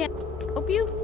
can't help you?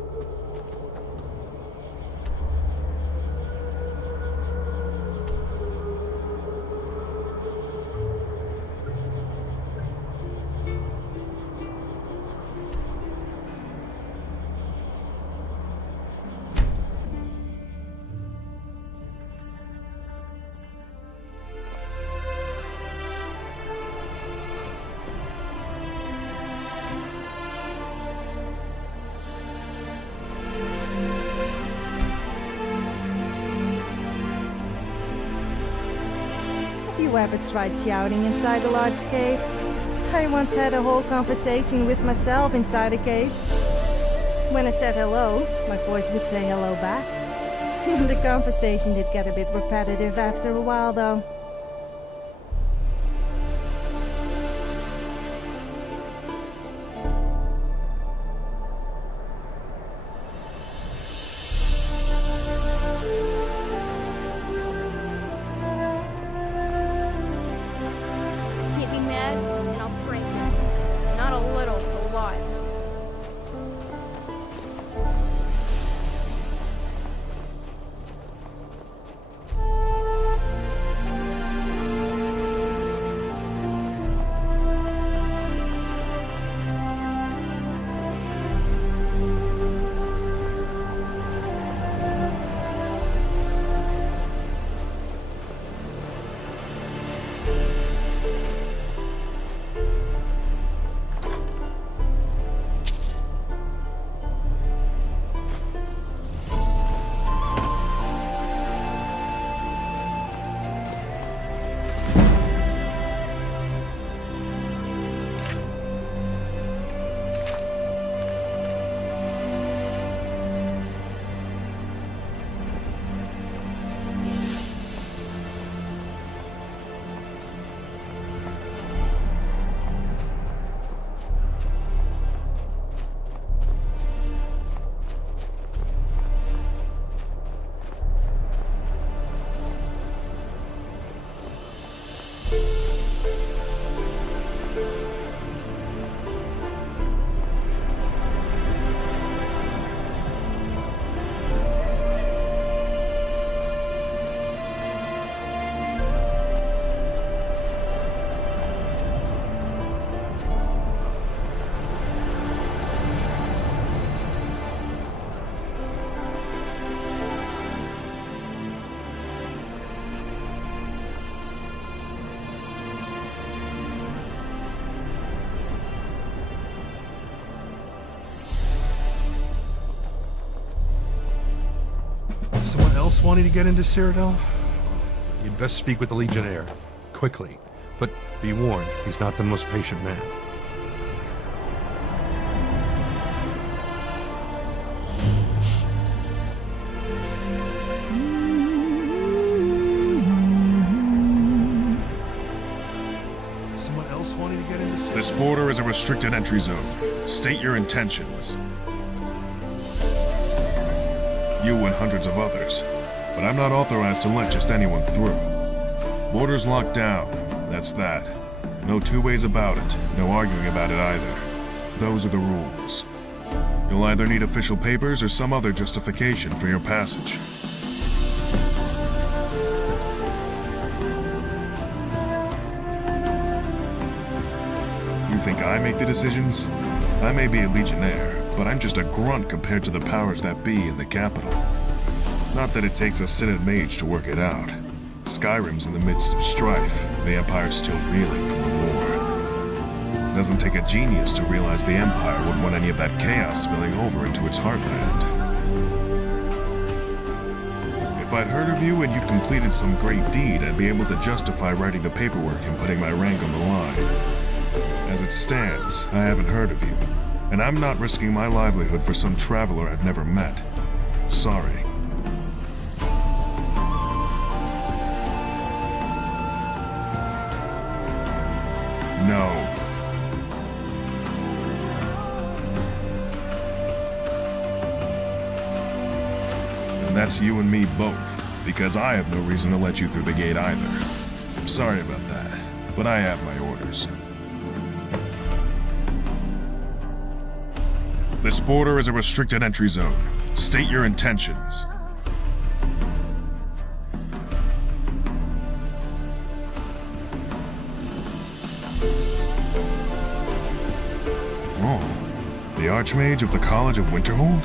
Have you ever tried shouting inside a large cave? I once had a whole conversation with myself inside a cave. When I said hello, my voice would say hello back. The conversation did get a bit repetitive after a while, though. Get me mad, and I'll break you. Not a little, a lot. Someone else wanting to get into Cyrodill? You'd best speak with the Legionnaire. Quickly. But be warned, he's not the most patient man. Someone else wanting to get into Cyrodill? This border is a restricted entry zone. State your intentions. You and hundreds of others. But I'm not authorized to let just anyone through. Border's locked down. That's that. No two ways about it. No arguing about it either. Those are the rules. You'll either need official papers or some other justification for your passage. You think I make the decisions? I may be a Legionnaire, but I'm just a grunt compared to the powers that be in the capital. Not that it takes a Synod mage to work it out. Skyrim's in the midst of strife. The Empire's still reeling from the war. It doesn't take a genius to realize the Empire wouldn't want any of that chaos spilling over into its heartland. If I'd heard of you and you'd completed some great deed, I'd be able to justify writing the paperwork and putting my rank on the line. As it stands, I haven't heard of you. And I'm not risking my livelihood for some traveler I've never met. Sorry. No. And that's you and me both, because I have no reason to let you through the gate either. Sorry about that, but I have my orders. This border is a restricted entry zone. State your intentions. Oh, the Archmage of the College of Winterhold?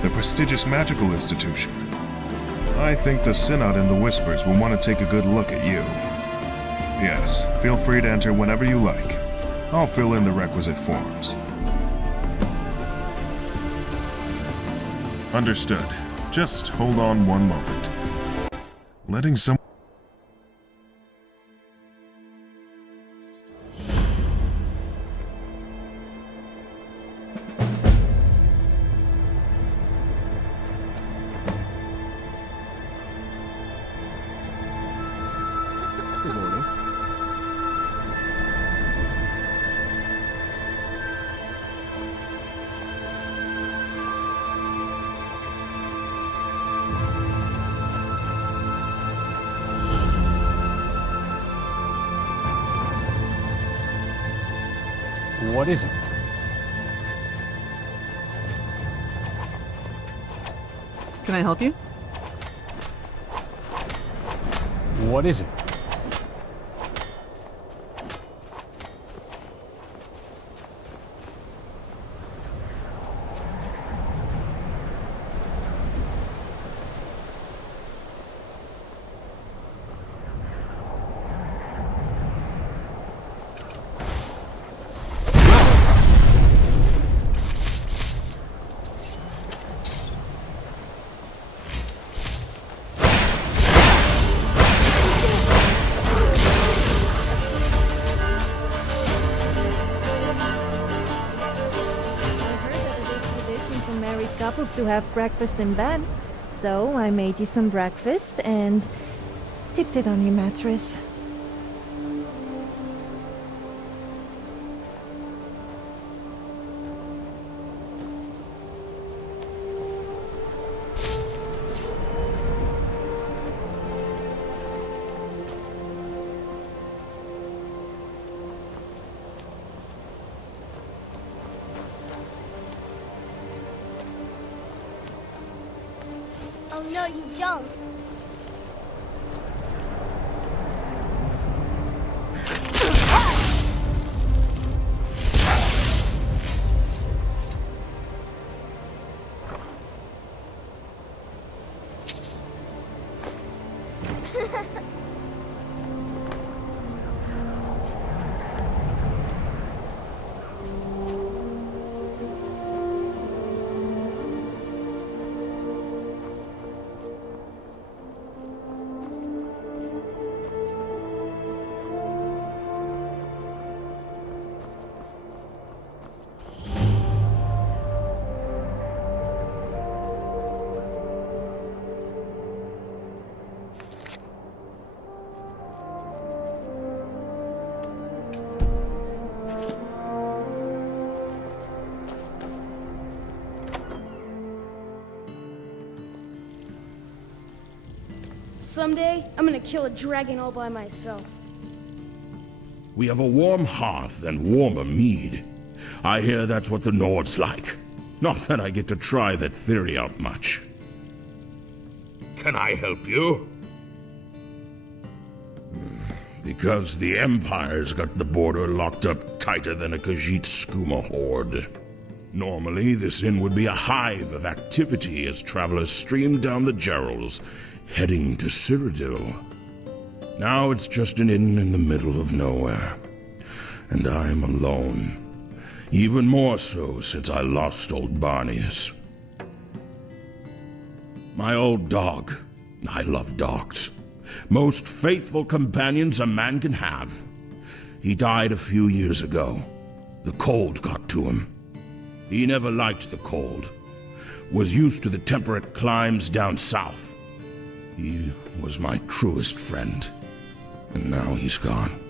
The prestigious magical institution. I think the Synod in the Whispers will want to take a good look at you. Yes, feel free to enter whenever you like. I'll fill in the requisite forms. Understood. Just hold on one moment. Letting some... Good morning. What is it? Can I help you? What is it? Couples to have breakfast in bed. So I made you some breakfast and tipped it on your mattress. Oh no, you don't. Someday, I'm gonna kill a dragon all by myself. We have a warm hearth and warmer mead. I hear that's what the Nords like. Not that I get to try that theory out much. Can I help you? Because the Empire's got the border locked up tighter than a Khajiit skooma horde. Normally, this inn would be a hive of activity as travelers stream down the Gerals, heading to Cyrodill. Now it's just an inn in the middle of nowhere. And I'm alone. Even more so since I lost old Barnius. My old dog. I love dogs. Most faithful companions a man can have. He died a few years ago. The cold got to him. He never liked the cold. Was used to the temperate climes down south. He was my truest friend, and now he's gone.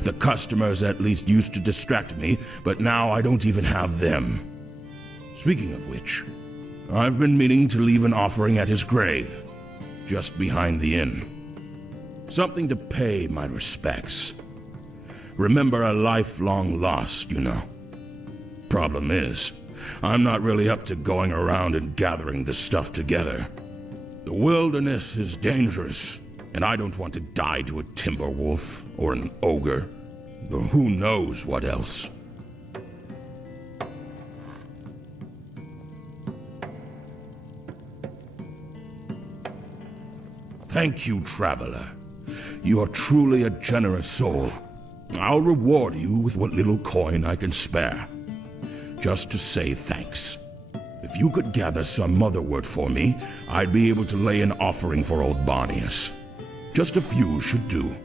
The customers at least used to distract me, but now I don't even have them. Speaking of which, I've been meaning to leave an offering at his grave, just behind the inn. Something to pay my respects. Remember a lifelong loss, you know. Problem is, I'm not really up to going around and gathering this stuff together. The wilderness is dangerous, and I don't want to die to a timber wolf or an ogre, or who knows what else. Thank you, traveler. You are truly a generous soul. I'll reward you with what little coin I can spare, just to say thanks. If you could gather some motherwort for me, I'd be able to lay an offering for old Barnius. Just a few should do.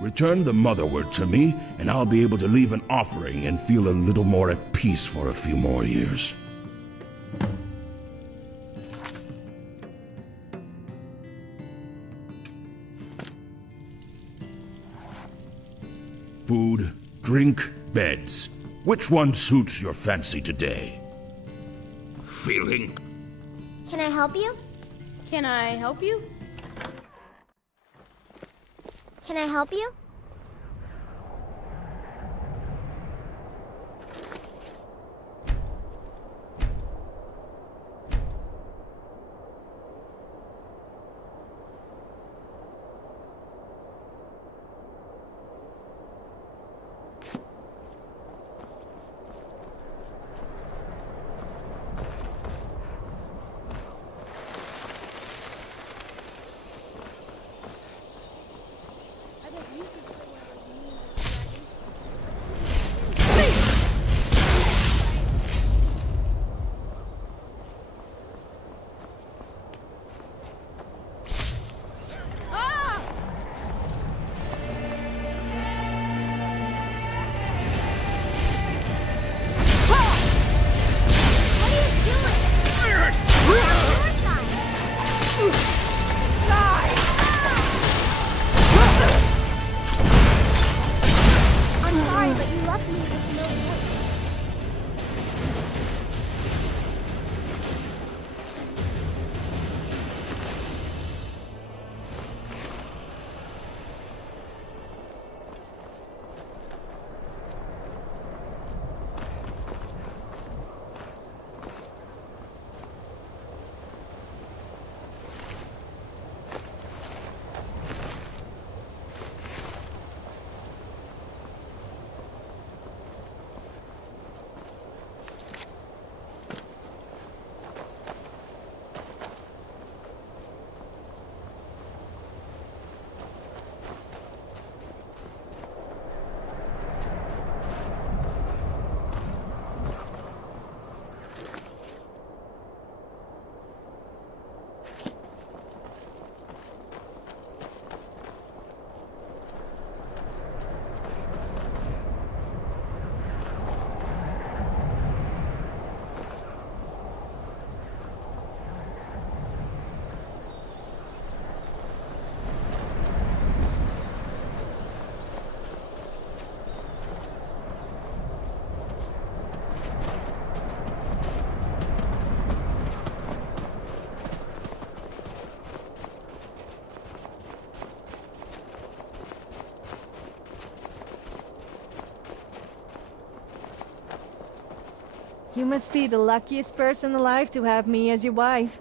Return the motherwort to me, and I'll be able to leave an offering and feel a little more at peace for a few more years. Food, drink, beds. Which one suits your fancy today? Feeling? Can I help you? Can I help you? Can I help you? I'm sorry, but you left me with no voice. You must be the luckiest person alive to have me as your wife.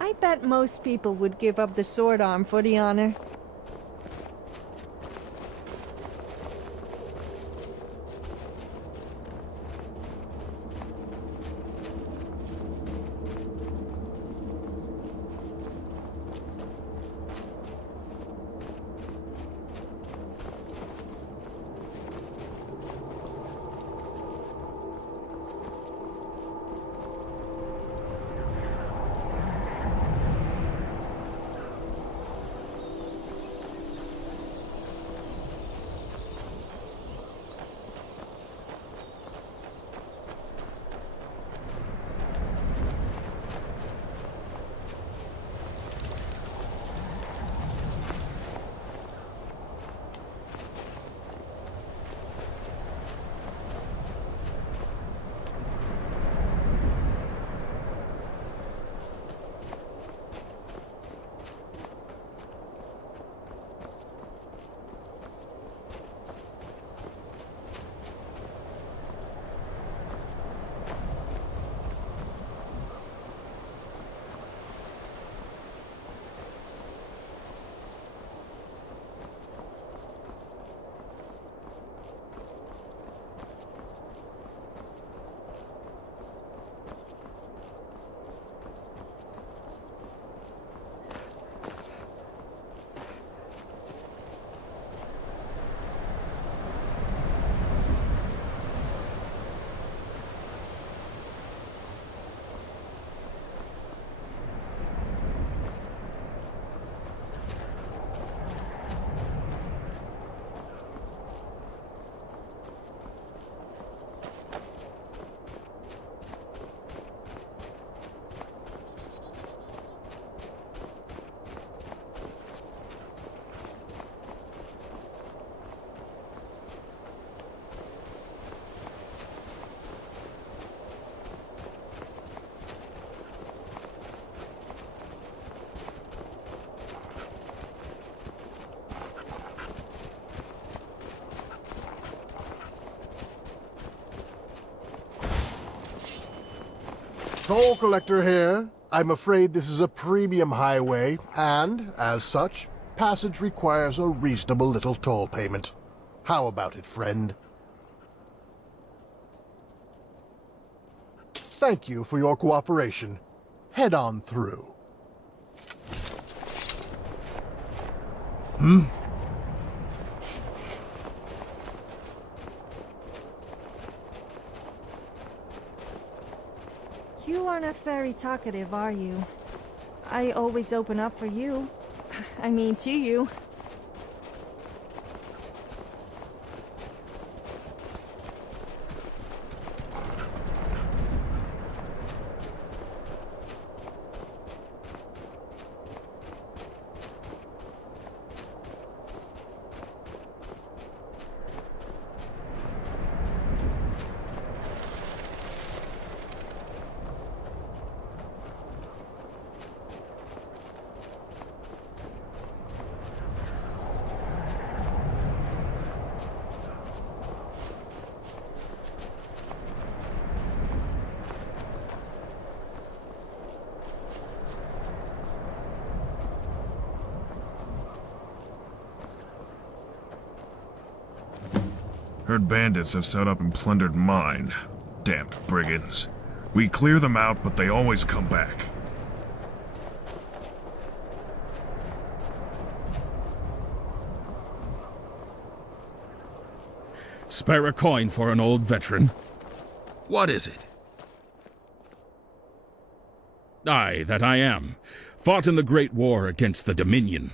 I bet most people would give up the sword arm for the honor. Toll collector here. I'm afraid this is a premium highway, and, as such, passage requires a reasonable little toll payment. How about it, friend? Thank you for your cooperation. Head on through. You are not very talkative, are you? I always open up for you. I mean, to you. Heard bandits have set up and plundered mine. Damned brigands. We clear them out, but they always come back. Spare a coin for an old veteran. What is it? Aye, that I am. Fought in the Great War against the Dominion.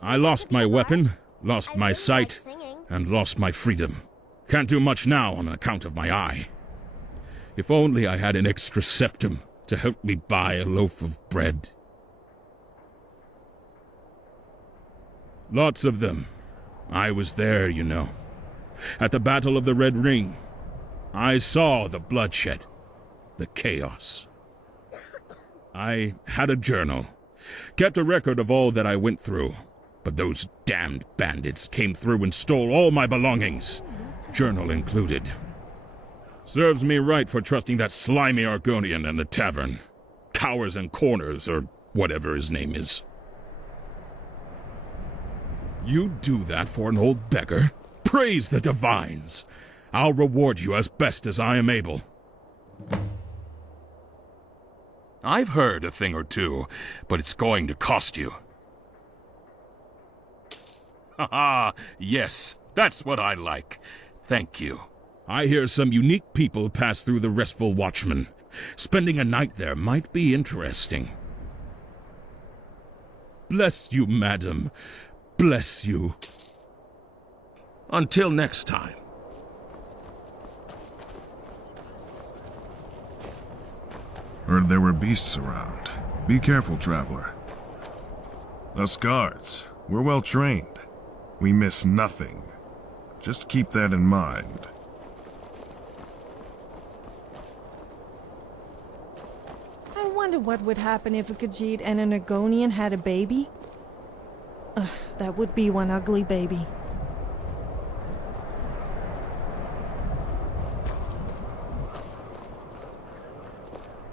I lost my weapon, lost my sight, and lost my freedom. Can't do much now on account of my eye. If only I had an extra septum to help me buy a loaf of bread. Lots of them. I was there, you know. At the Battle of the Red Ring. I saw the bloodshed, the chaos. I had a journal, kept a record of all that I went through, but those damned bandits came through and stole all my belongings, journal included. Serves me right for trusting that slimy Argonian and the tavern. Cowers and Corners, or whatever his name is. You do that for an old beggar? Praise the divines! I'll reward you as best as I am able. I've heard a thing or two, but it's going to cost you. Haha, yes, that's what I like. Thank you. I hear some unique people pass through the Restful Watchman. Spending a night there might be interesting. Bless you, madam. Bless you. Until next time. Heard there were beasts around. Be careful, traveler. Us guards, we're well trained. We miss nothing. Just keep that in mind. I wonder what would happen if a Khajiit and an Argonian had a baby. That would be one ugly baby.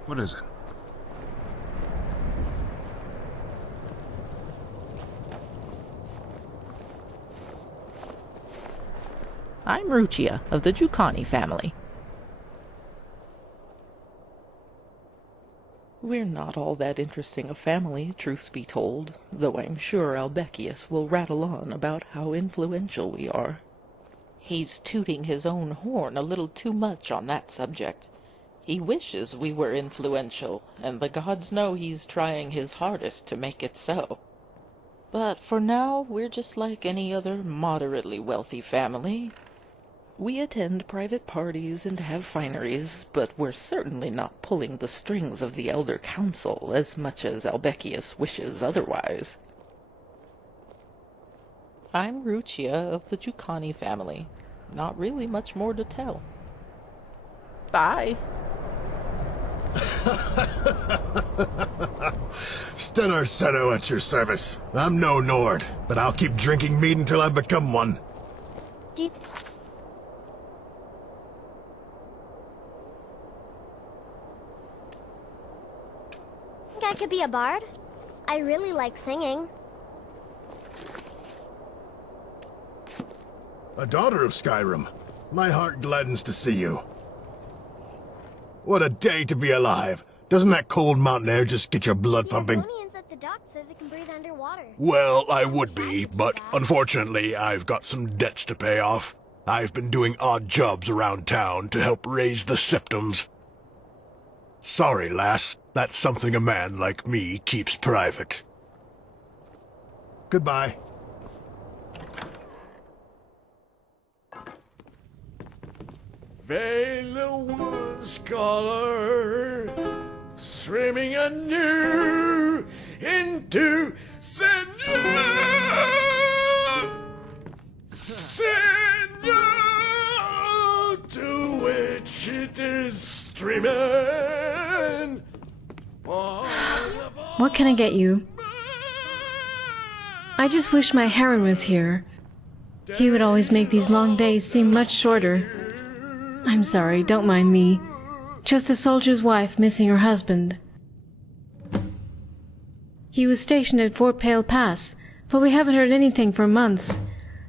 What is it? I'm Ruchia of the Jucani family. We're not all that interesting a family, truth be told, though I'm sure Albekius will rattle on about how influential we are. He's tooting his own horn a little too much on that subject. He wishes we were influential, and the gods know he's trying his hardest to make it so. But for now, we're just like any other moderately wealthy family. We attend private parties and have fineries, but we're certainly not pulling the strings of the Elder Council as much as Albekius wishes otherwise. I'm Ruchia of the Jucani family. Not really much more to tell. Bye. Stennar Seno at your service. I'm no Nord, but I'll keep drinking mead until I become one. Do you... I could be a bard? I really like singing. A daughter of Skyrim. My heart gladdens to see you. What a day to be alive. Doesn't that cold mountain air just get your blood pumping? The Argonians at the dock said they can breathe underwater. Well, I would be, but unfortunately, I've got some debts to pay off. I've been doing odd jobs around town to help raise the symptoms. Sorry, lass. That's something a man like me keeps private. Goodbye. Vale Wood Scholar, streaming anew into Seigneur, to which it is streaming. What can I get you? I just wish my Heron was here. He would always make these long days seem much shorter. I'm sorry, don't mind me. Just a soldier's wife missing her husband. He was stationed at Fort Pale Pass, but we haven't heard anything for months.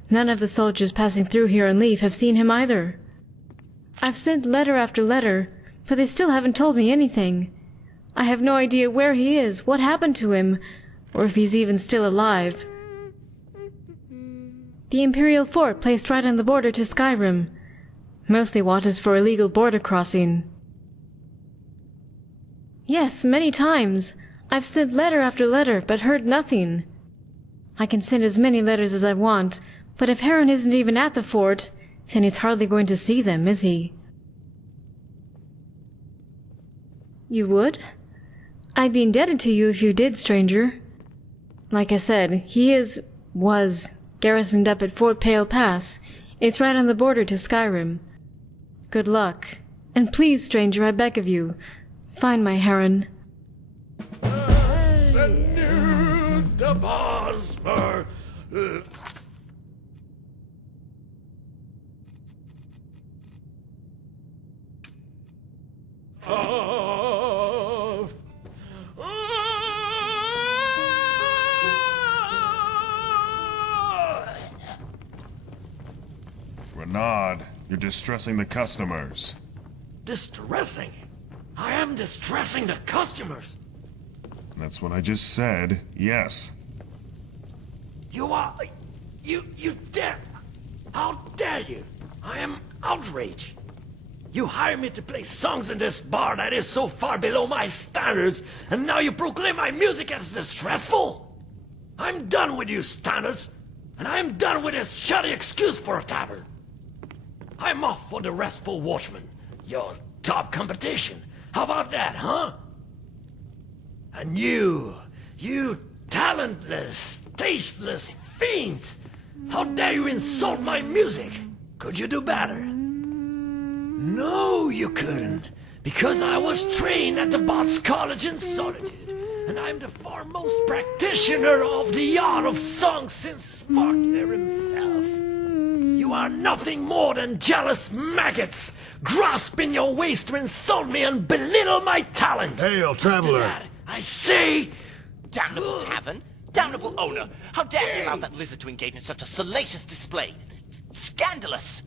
None of the soldiers passing through here on leave have seen him either. I've sent letter after letter, but they still haven't told me anything. I have no idea where he is, what happened to him, or if he's even still alive. The Imperial Fort placed right on the border to Skyrim. Mostly watches for illegal border crossing. Yes, many times. I've sent letter after letter, but heard nothing. I can send as many letters as I want, but if Heron isn't even at the fort, then he's hardly going to see them, is he? You would? I'd be indebted to you if you did, stranger. Like I said, he was garrisoned up at Fort Pale Pass. It's right on the border to Skyrim. Good luck. And please, stranger, I beg of you, find my Heron. Renaud, you're distressing the customers. Distressing? I am distressing the customers. That's what I just said, yes. You are... You dare... How dare you? I am outraged. You hire me to play songs in this bar that is so far below my standards, and now you proclaim my music as distressful? I'm done with you standards, and I'm done with this shoddy excuse for a tavern. I'm off for the Restful Watchman, your top competition. How about that, huh? And you talentless, tasteless fiends! How dare you insult my music? Could you do better? No, you couldn't, because I was trained at the Bot's College in Solitude, and I'm the foremost practitioner of the art of song since Faulkner himself. You are nothing more than jealous maggots, grasping your waist to insult me and belittle my talent. Hail, traveler. I say... Damnable tavern! Damnable owner! How dare you allow that lizard to engage in such a salacious display? Scandalous!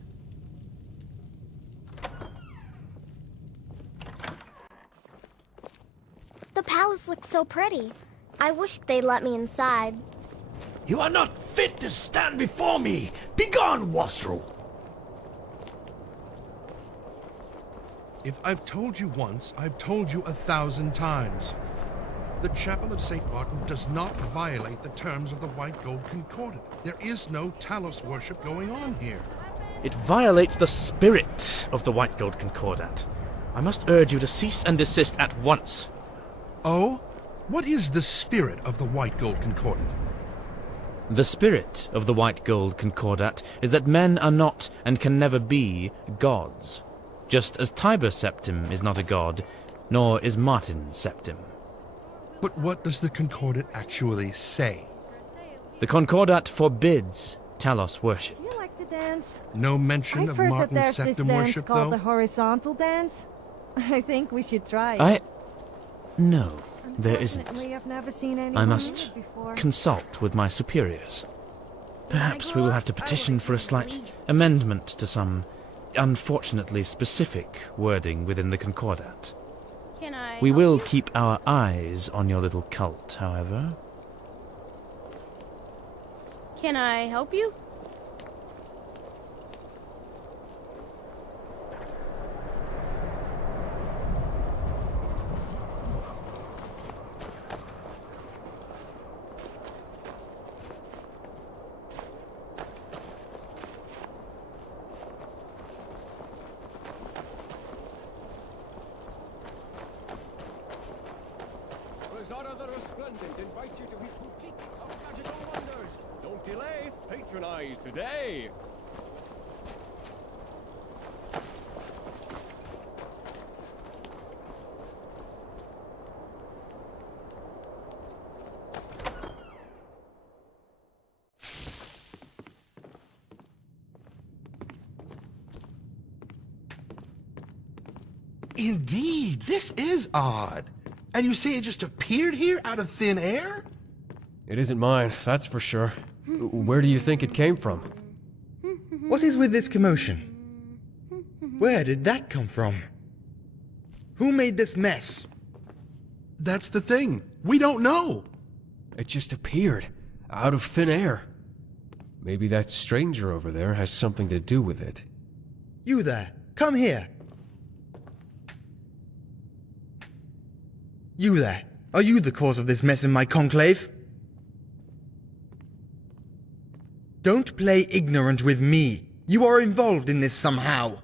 The palace looks so pretty. I wish they'd let me inside. You are not fit to stand before me! Begone, wastrel! If I've told you once, I've told you 1,000 times. The Chapel of St. Martin does not violate the terms of the White Gold Concordat. There is no Talos worship going on here. It violates the spirit of the White Gold Concordat. I must urge you to cease and desist at once. Oh? What is the spirit of the White Gold Concordat? The spirit of the White Gold Concordat is that men are not and can never be gods. Just as Tiber Septim is not a god, nor is Martin Septim. But what does the Concordat actually say? The Concordat forbids Talos worship. Do you like to dance? No mention I've of heard Martin that there's Septim this dance worship, called though? the horizontal dance. I think we should try it. No. there isn't. Unfortunately, I've never seen anyone I in must it before. consult with my superiors. Perhaps we will have to petition for a slight amendment to some unfortunately specific wording within the Concordat. Can I We help will you? keep our eyes on your little cult, however. Can I help you? Rosada the Resplendent invites you to his boutique of magical wonders. Don't delay, patronize today. Indeed, this is odd. And you say it just appeared here out of thin air? It isn't mine, that's for sure. Where do you think it came from? What is with this commotion? Where did that come from? Who made this mess? That's the thing. We don't know. It just appeared, out of thin air. Maybe that stranger over there has something to do with it. You there, come here. You there, are you the cause of this mess in my conclave? Don't play ignorant with me. You are involved in this somehow.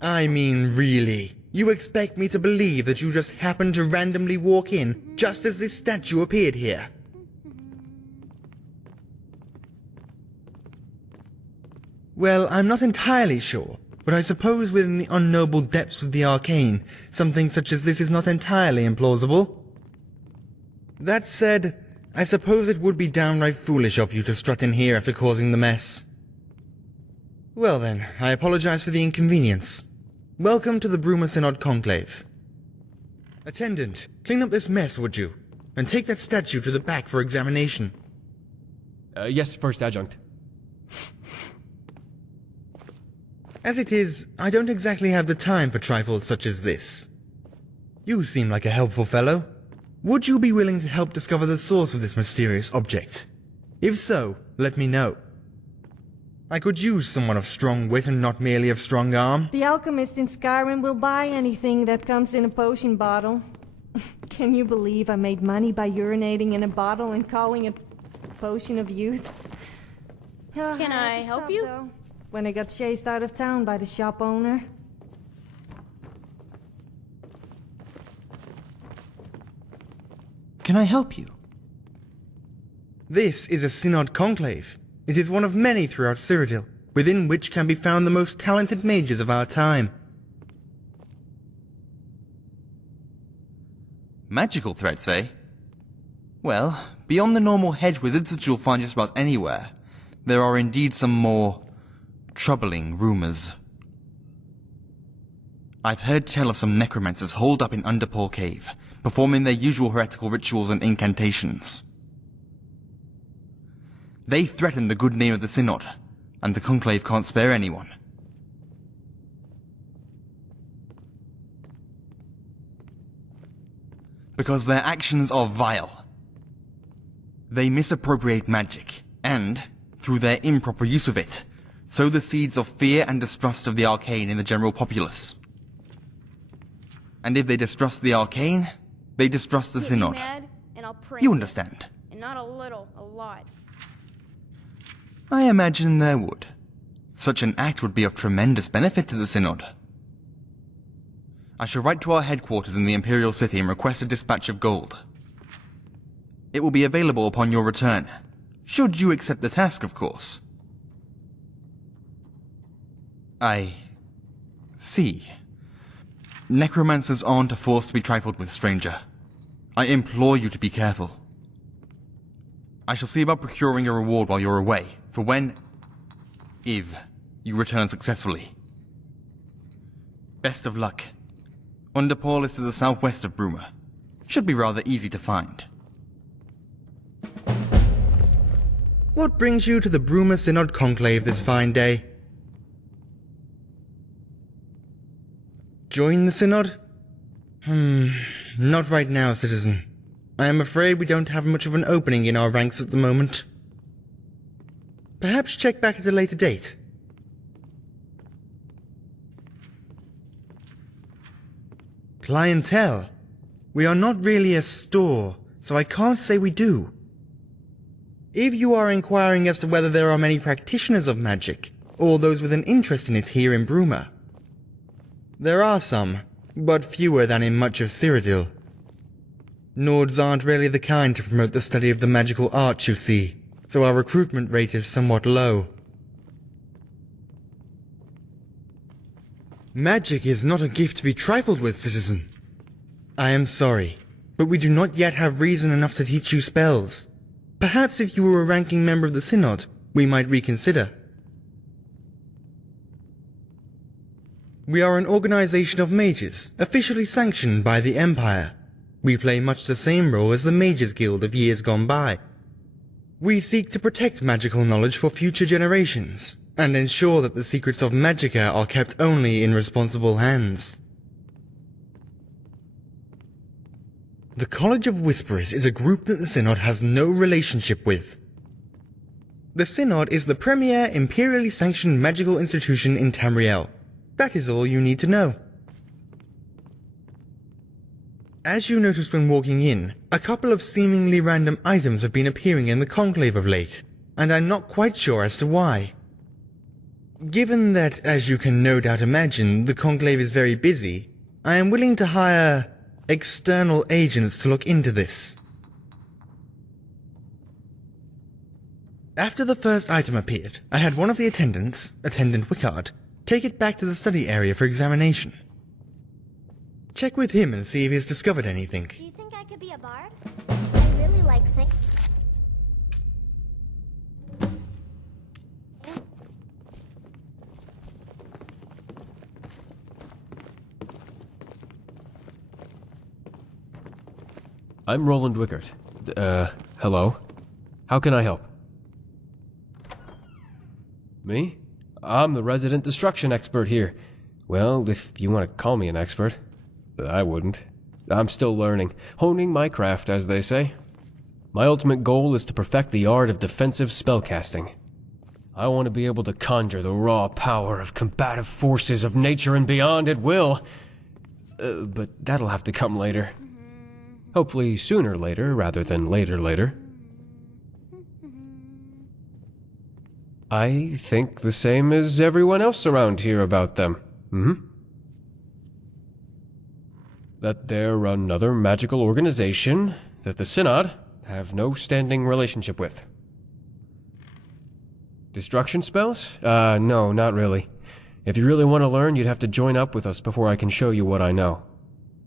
I mean, really. You expect me to believe that you just happened to randomly walk in just as this statue appeared here? Well, I'm not entirely sure, but I suppose within the unknowable depths of the arcane, something such as this is not entirely implausible. That said, I suppose it would be downright foolish of you to strut in here after causing the mess. Well then, I apologize for the inconvenience. Welcome to the Bruma Synod Conclave. Attendant, clean up this mess, would you? And take that statue to the back for examination. Yes, First Adjunct. As it is, I don't exactly have the time for trifles such as this. You seem like a helpful fellow. Would you be willing to help discover the source of this mysterious object? If so, let me know. I could use someone of strong wit and not merely of strong arm. The alchemist in Skyrim will buy anything that comes in a potion bottle. Can you believe I made money by urinating in a bottle and calling it potion of youth? Can I help you? Though, when I got chased out of town by the shop owner. Can I help you? This is a Synod Conclave. It is one of many throughout Cyrodill, within which can be found the most talented mages of our time. Magical threats, eh? Well, beyond the normal hedge wizards that you'll find just about anywhere, there are indeed some more troubling rumors. I've heard tell of some necromancers holed up in Underpaw Cave, performing their usual heretical rituals and incantations. They threaten the good name of the Synod, and the Conclave can't spare anyone. Because their actions are vile. They misappropriate magic, and, through their improper use of it, sow the seeds of fear and distrust of the arcane in the general populace. And if they distrust the arcane, they distrust the Get me Synod. mad, and I'll pray You for it. understand? And not a little, a lot. I imagine there would. Such an act would be of tremendous benefit to the Synod. I shall write to our headquarters in the Imperial City and request a dispatch of gold. It will be available upon your return, should you accept the task, of course. I see. Necromancers aren't a force to be trifled with, stranger. I implore you to be careful. I shall see about procuring a reward while you're away, for if you return successfully. Best of luck. Underpaw is to the southwest of Bruma. Should be rather easy to find. What brings you to the Bruma Synod Conclave this fine day? Join the Synod? Not right now, citizen. I am afraid we don't have much of an opening in our ranks at the moment. Perhaps check back at a later date. Clientele? We are not really a store, so I can't say we do. If you are inquiring as to whether there are many practitioners of magic, or those with an interest in it here in Bruma, there are some, but fewer than in much of Cyrodill. Nords aren't really the kind to promote the study of the magical arts, you see, so our recruitment rate is somewhat low. Magic is not a gift to be trifled with, citizen. I am sorry, but we do not yet have reason enough to teach you spells. Perhaps if you were a ranking member of the Synod, we might reconsider. We are an organization of mages, officially sanctioned by the Empire. We play much the same role as the Mages Guild of years gone by. We seek to protect magical knowledge for future generations, and ensure that the secrets of Magicka are kept only in responsible hands. The College of Whisperers is a group that the Synod has no relationship with. The Synod is the premier imperially sanctioned magical institution in Tamriel. That is all you need to know. As you noticed when walking in, a couple of seemingly random items have been appearing in the conclave of late, and I'm not quite sure as to why. Given that, as you can no doubt imagine, the conclave is very busy, I am willing to hire external agents to look into this. After the first item appeared, I had one of the attendants, Attendant Wickard, take it back to the study area for examination. Check with him and see if he's discovered anything. Do you think I could be a bard? I really like singing. I'm Roland Wickard. Hello? How can I help? Me? I'm the resident destruction expert here. Well, if you want to call me an expert. I wouldn't. I'm still learning, honing my craft, as they say. My ultimate goal is to perfect the art of defensive spellcasting. I want to be able to conjure the raw power of combative forces of nature and beyond at will. But that'll have to come later. Hopefully sooner later, rather than later. I think the same as everyone else around here about them. That they're another magical organization that the Synod have no standing relationship with. Destruction spells? No, not really. If you really want to learn, you'd have to join up with us before I can show you what I know.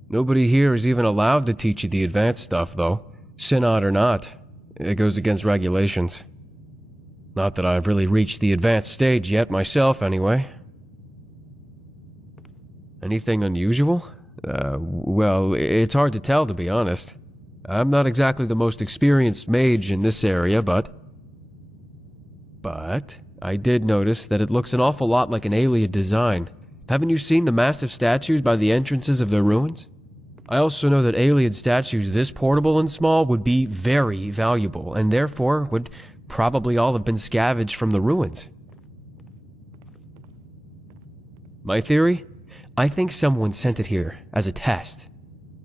Nobody here is even allowed to teach you the advanced stuff, though. Synod or not. It goes against regulations. Not that I've really reached the advanced stage yet myself, anyway. Anything unusual? Well, it's hard to tell, to be honest. I'm not exactly the most experienced mage in this area, but I did notice that it looks an awful lot like an Ayleid design. Haven't you seen the massive statues by the entrances of their ruins? I also know that Ayleid statues this portable and small would be very valuable, and therefore would probably all have been scavenged from the ruins. My theory? I think someone sent it here as a test.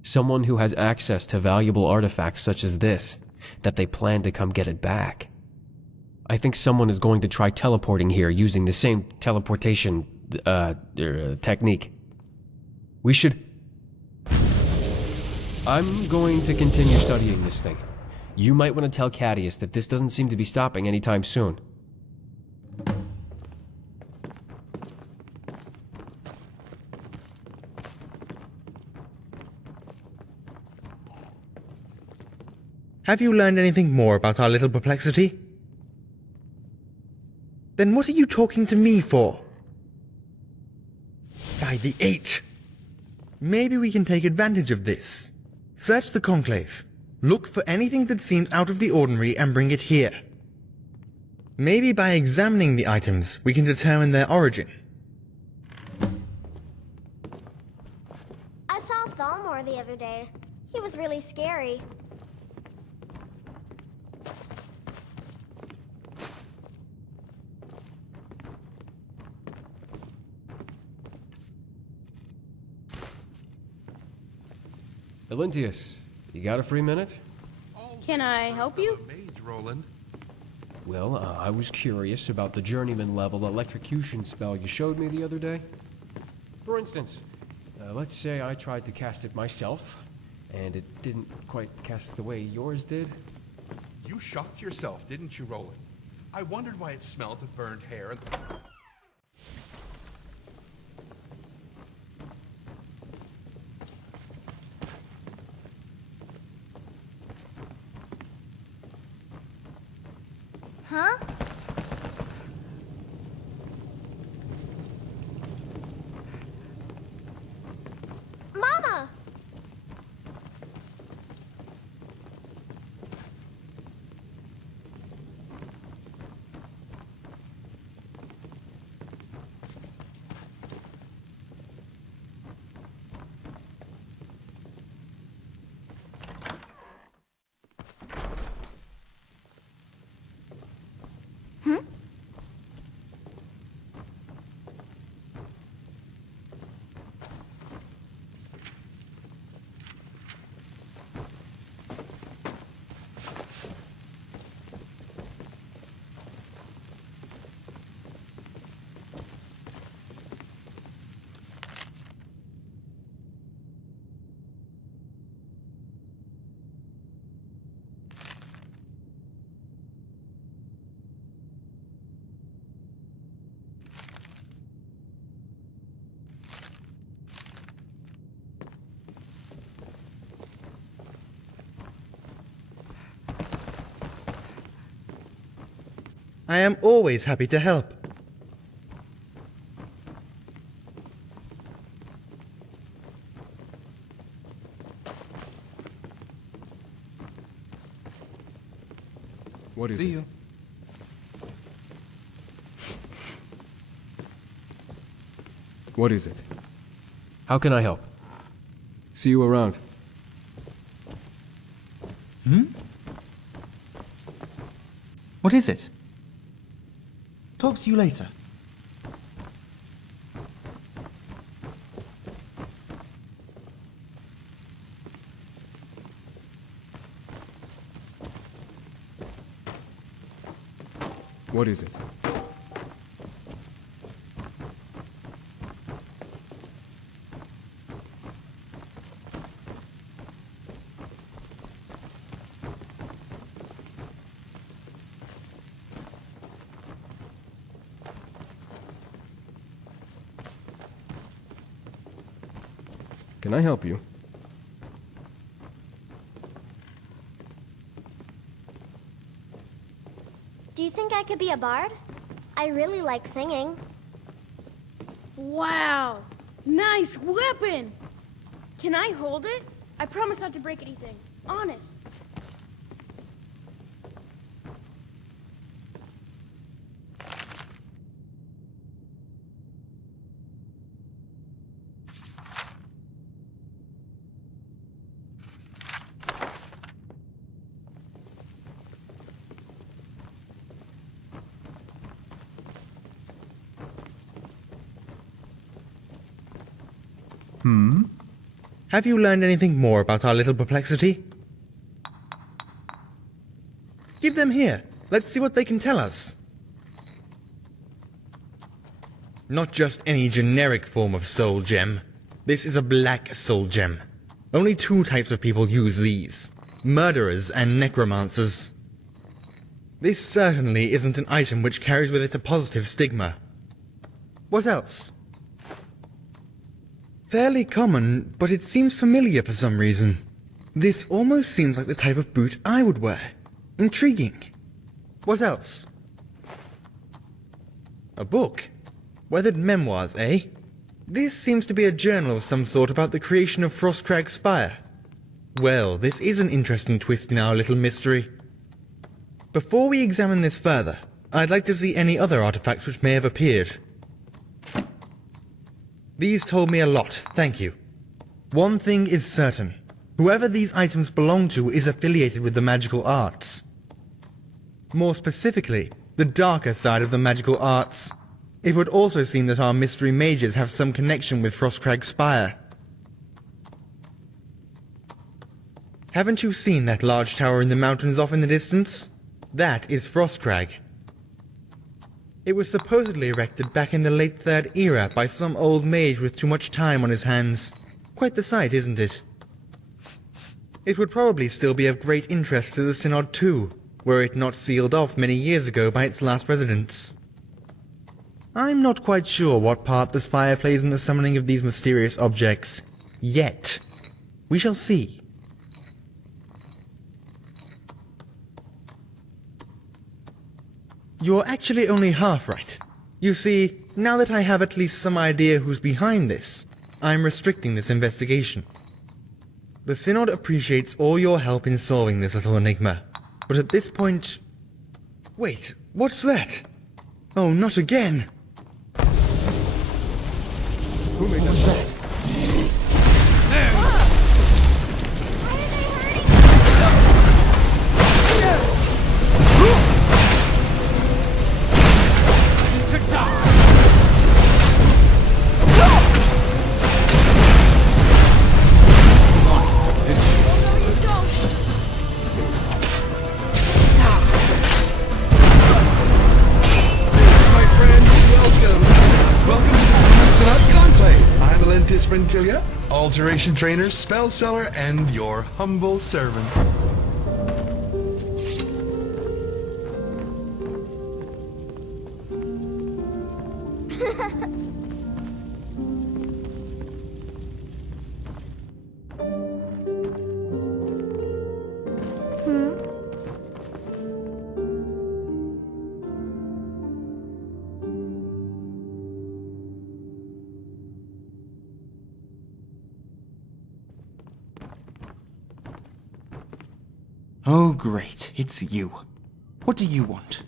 Someone who has access to valuable artifacts such as this, that they plan to come get it back. I think someone is going to try teleporting here using the same teleportation, technique. We should... I'm going to continue studying this thing. You might want to tell Cadius that this doesn't seem to be stopping anytime soon. Have you learned anything more about our little perplexity? Then what are you talking to me for? By the 8! Maybe we can take advantage of this. Search the Conclave. Look for anything that seems out of the ordinary and bring it here. Maybe by examining the items, we can determine their origin. I saw Thalmor the other day. He was really scary. Elentius, you got a free minute? Can I help you? Mage, Roland. Well, I was curious about the journeyman level electrocution spell you showed me the other day. For instance, let's say I tried to cast it myself, and it didn't quite cast the way yours did. You shocked yourself, didn't you, Roland? I wondered why it smelled of burned hair and... Huh? Mama! I am always happy to help. What is See it? you. What is it? How can I help? See you around. What is it? Talk to you later. What is it? Can I help you? Do you think I could be a bard? I really like singing. Wow! Nice weapon! Can I hold it? I promise not to break anything. Honest. Have you learned anything more about our little perplexity? Give them here. Let's see what they can tell us. Not just any generic form of soul gem. This is a black soul gem. Only two types of people use these. Murderers and necromancers. This certainly isn't an item which carries with it a positive stigma. What else? Fairly common, but it seems familiar for some reason. This almost seems like the type of boot I would wear. Intriguing. What else? A book? Weathered memoirs, eh? This seems to be a journal of some sort about the creation of Frostcrag Spire. Well, this is an interesting twist in our little mystery. Before we examine this further, I'd like to see any other artifacts which may have appeared. These told me a lot, thank you. One thing is certain. Whoever these items belong to is affiliated with the magical arts. More specifically, the darker side of the magical arts. It would also seem that our mystery mages have some connection with Frostcrag Spire. Haven't you seen that large tower in the mountains off in the distance? That is Frostcrag. It was supposedly erected back in the late 3rd era by some old mage with too much time on his hands. Quite the sight, isn't it? It would probably still be of great interest to the Synod too, were it not sealed off many years ago by its last residents. I'm not quite sure what part the Spire plays in the summoning of these mysterious objects. Yet. We shall see. You're actually only half right. You see, now that I have at least some idea who's behind this, I'm restricting this investigation. The Synod appreciates all your help in solving this little enigma, but at this point... Wait, what's that? Oh, not again! Who made that? Alteration trainer, spell seller, and your humble servant. Oh, great. It's you. What do you want?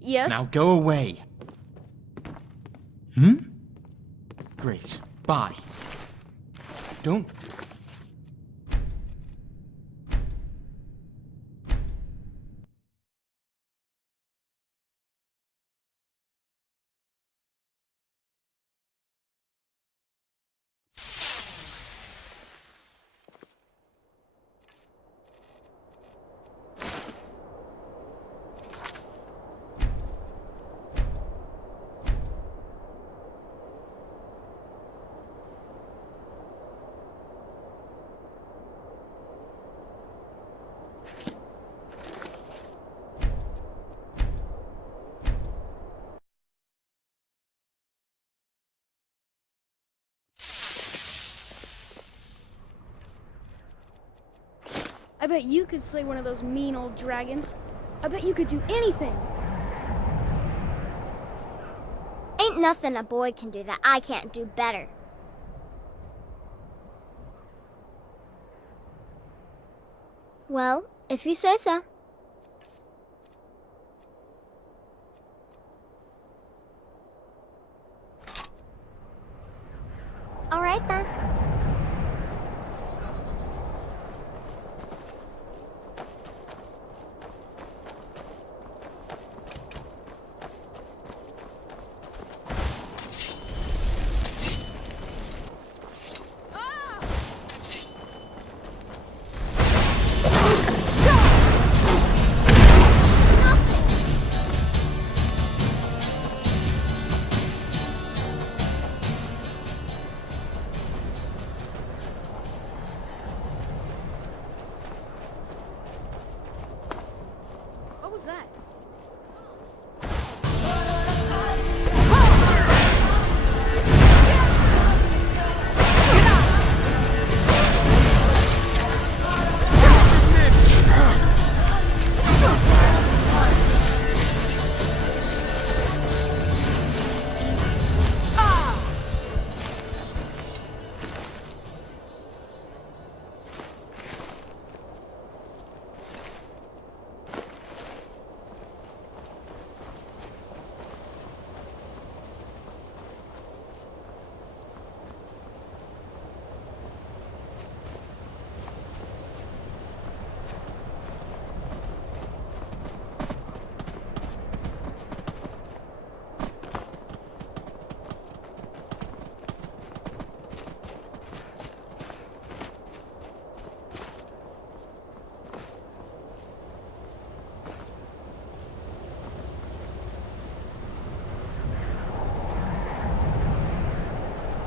Yes? Now go away. Great. Bye. Don't... I bet you could slay one of those mean old dragons. I bet you could do anything. Ain't nothing a boy can do that I can't do better. Well, if you say so. All right then.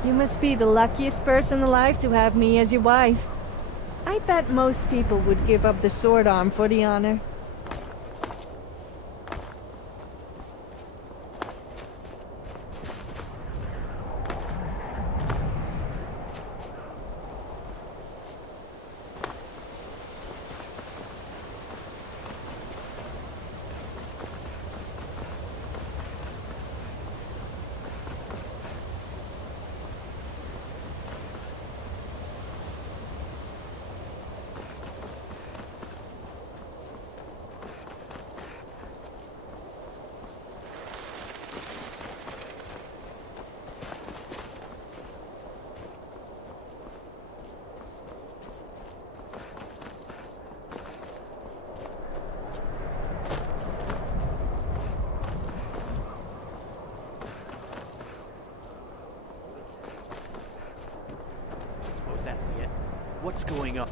You must be the luckiest person alive to have me as your wife. I bet most people would give up the sword arm for the honor. That's it. What's going on?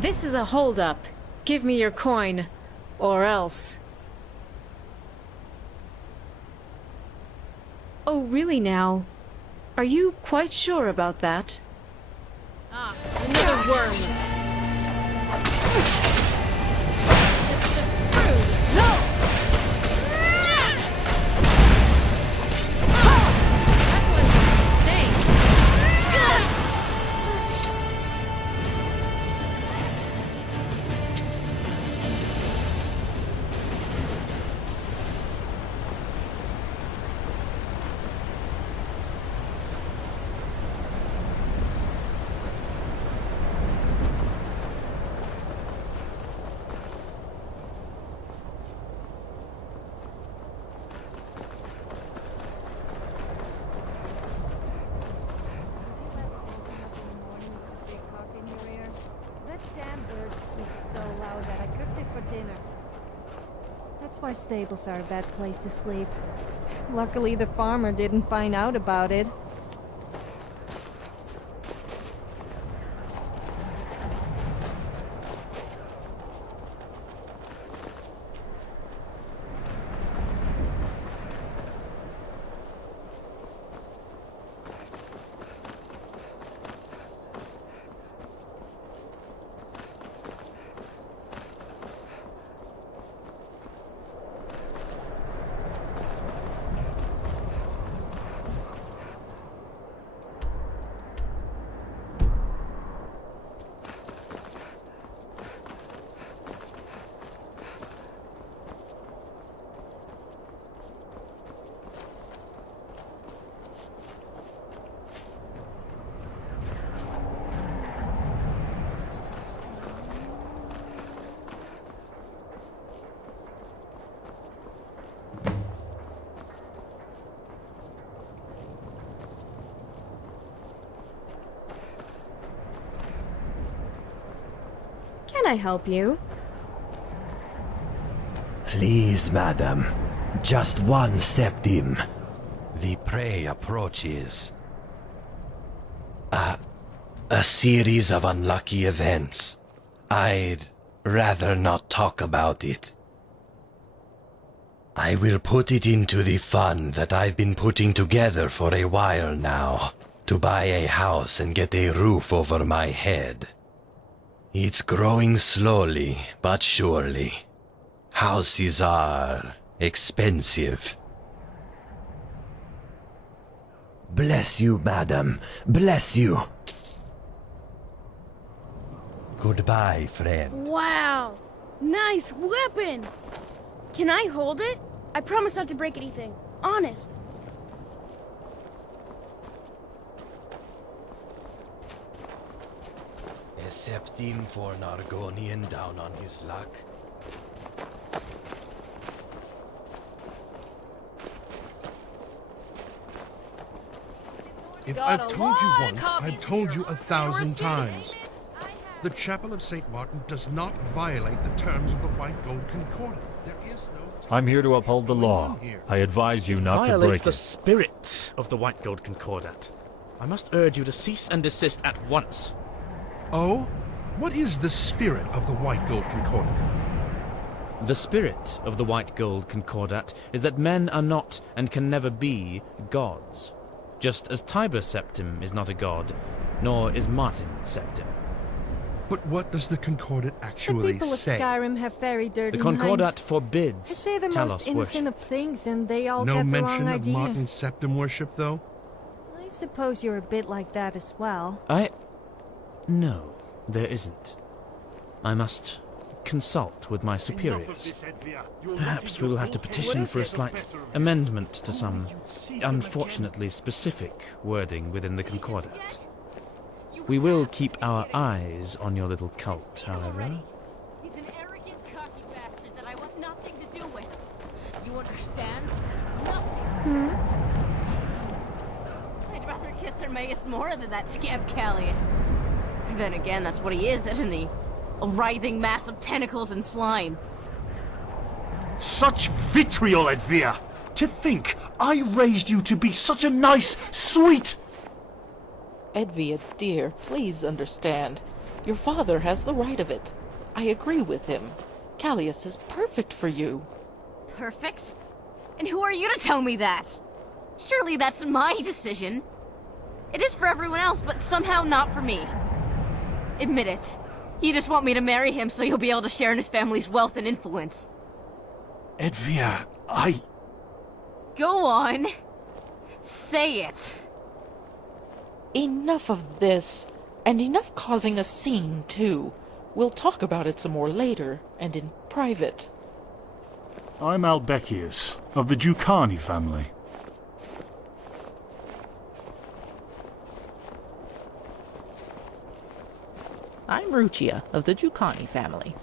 This is a holdup. Give me your coin, or else. Oh, really now? Are you quite sure about that? Ah, another worm. That's why stables are a bad place to sleep. Luckily, the farmer didn't find out about it. Can I help you? Please, madam. Just one septim. The prey approaches. A series of unlucky events. I'd rather not talk about it. I will put it into the fund that I've been putting together for a while now, to buy a house and get a roof over my head. It's growing slowly, but surely. Houses are expensive. Bless you, madam. Bless you. Goodbye, friend. Wow! Nice weapon! Can I hold it? I promise not to break anything. Honest. Accept him for an Argonian down on his luck. If I've told you once, I've told you 1,000 times. The Chapel of St. Martin does not violate the terms of the White Gold Concordant. There is no... I'm here to uphold the law. I advise you not to Violates break the it. spirit of the White Gold Concordat. I must urge you to cease and desist at once. Oh? What is the spirit of the White Gold Concordant? The spirit of the White Gold Concordat is that men are not and can never be gods. Just as Tiber Septim is not a god, nor is Martin Septim. But what does the Concordat The actually people of say? Skyrim have very dirty The Concordat minds. forbids They say the Talos most innocent worship. of things, and they all No get the mention wrong of idea. Martin Septim worship, though? I suppose you're a bit like that as well. No, there isn't. I must consult with my superiors. Perhaps we will have to petition for a slight amendment to some unfortunately specific wording within the Concordat. We will keep our eyes on your little cult, however. He's an arrogant, cocky bastard that I want nothing to do with. You understand? Nothing. I'd rather kiss Hermaeus more than that scamp Callius. Then again, that's what he is, isn't he? A writhing mass of tentacles and slime. Such vitriol, Edvia! To think I raised you to be such a nice, sweet... Edvia, dear, please understand. Your father has the right of it. I agree with him. Callius is perfect for you. Perfect? And who are you to tell me that? Surely that's my decision. It is for everyone else, but somehow not for me. Admit it. You just want me to marry him so you'll be able to share in his family's wealth and influence. Edvia, Go on. Say it. Enough of this, and enough causing a scene, too. We'll talk about it some more later, and in private. I'm Albecius, of the Giucani family. I'm Rucia, of the Giucani family.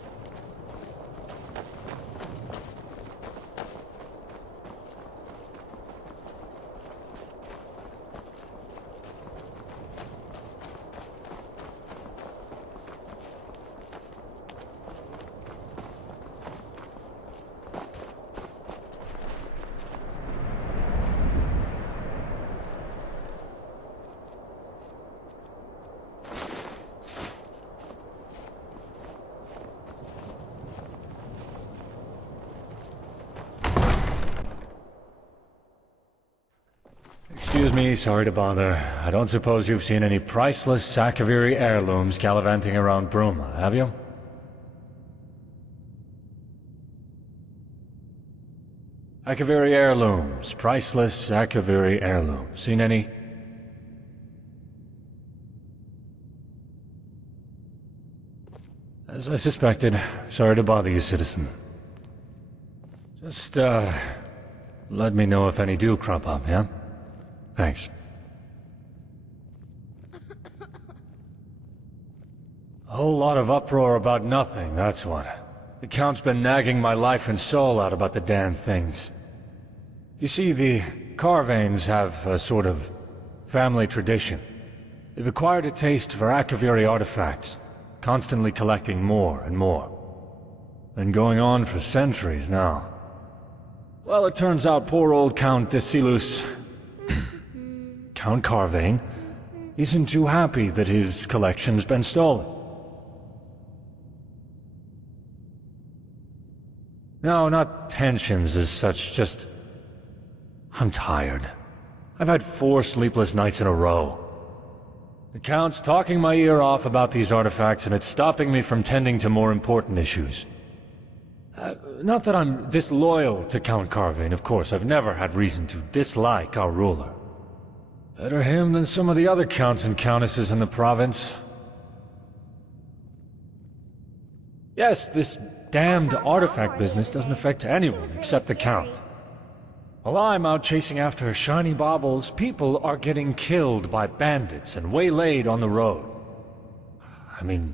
Excuse me, sorry to bother. I don't suppose you've seen any priceless Sakaviri heirlooms gallivanting around Bruma, have you? Sakaviri heirlooms. Priceless Sakaviri heirlooms. Seen any? As I suspected. Sorry to bother you, citizen. Just, let me know if any do crop up, yeah? Thanks. A whole lot of uproar about nothing, that's what. The Count's been nagging my life and soul out about the damn things. You see, the Carvanes have a sort of family tradition. They've acquired a taste for Akaviri artifacts, constantly collecting more and more. Been going on for centuries now. Well, it turns out poor old Count Desilus, Count Carvane, isn't too happy that his collection's been stolen. No, not tensions as such, just... I'm tired. I've had 4 sleepless nights in a row. The Count's talking my ear off about these artifacts, and it's stopping me from tending to more important issues. Not that I'm disloyal to Count Carvane, of course. I've never had reason to dislike our ruler. Better him than some of the other counts and countesses in the province. Yes, this damned artifact business doesn't affect anyone except the Count. While I'm out chasing after shiny baubles, people are getting killed by bandits and waylaid on the road. I mean,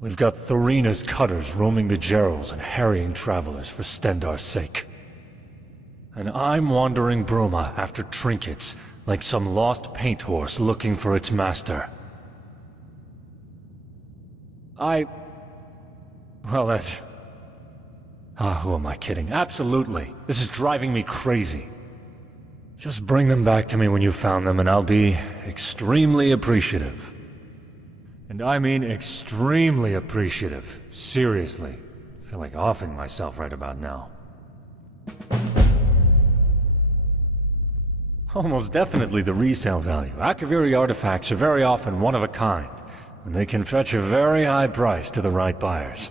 we've got Thorina's cutters roaming the Gerals and harrying travelers for Stendar's sake. And I'm wandering Bruma after trinkets, like some lost paint horse looking for its master. Well, that's... who am I kidding? Absolutely. This is driving me crazy. Just bring them back to me when you've found them, and I'll be extremely appreciative. And I mean extremely appreciative. Seriously. I feel like offing myself right about now. Almost definitely the resale value. Akaviri artifacts are very often one of a kind, and they can fetch a very high price to the right buyers.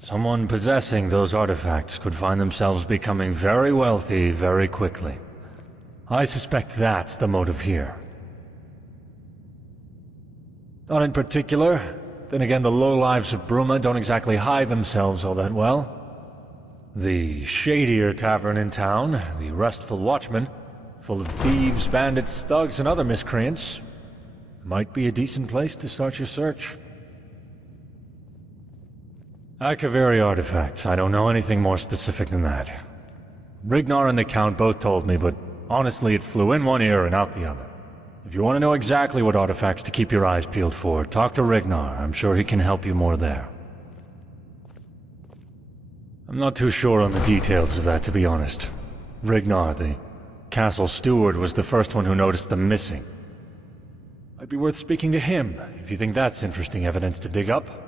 Someone possessing those artifacts could find themselves becoming very wealthy very quickly. I suspect that's the motive here. Not in particular. Then again, the lowlives of Bruma don't exactly hide themselves all that well. The shadier tavern in town, the Restful Watchman, full of thieves, bandits, thugs, and other miscreants, might be a decent place to start your search. Akaviri artifacts. I don't know anything more specific than that. Rignar and the Count both told me, but honestly it flew in one ear and out the other. If you want to know exactly what artifacts to keep your eyes peeled for, talk to Rignar. I'm sure he can help you more there. I'm not too sure on the details of that, to be honest. Rignar, the castle steward, was the first one who noticed them missing. Might be worth speaking to him, if you think that's interesting evidence to dig up.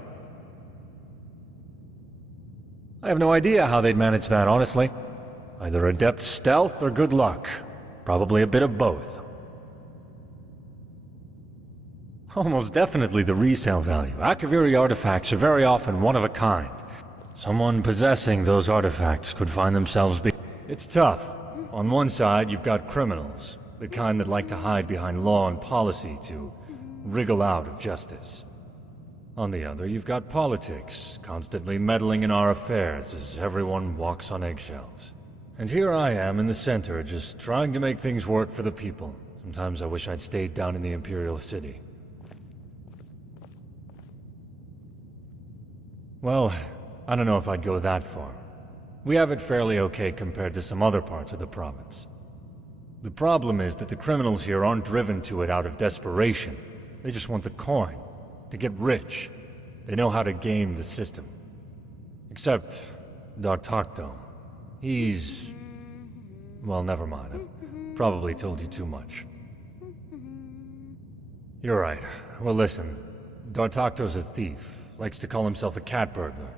I have no idea how they'd manage that, honestly. Either adept stealth or good luck. Probably a bit of both. Almost definitely the resale value. Akaviri artifacts are very often one of a kind. Someone possessing those artifacts could find themselves It's tough. On one side, you've got criminals, the kind that like to hide behind law and policy to wriggle out of justice. On the other, you've got politics, constantly meddling in our affairs as everyone walks on eggshells. And here I am in the center, just trying to make things work for the people. Sometimes I wish I'd stayed down in the Imperial City. Well, I don't know if I'd go that far. We have it fairly okay compared to some other parts of the province. The problem is that the criminals here aren't driven to it out of desperation. They just want the coin. To get rich. They know how to game the system. Except Dartocto. He's... well, never mind. I've probably told you too much. You're right. Well, listen. Dartocto's a thief. Likes to call himself a cat burglar.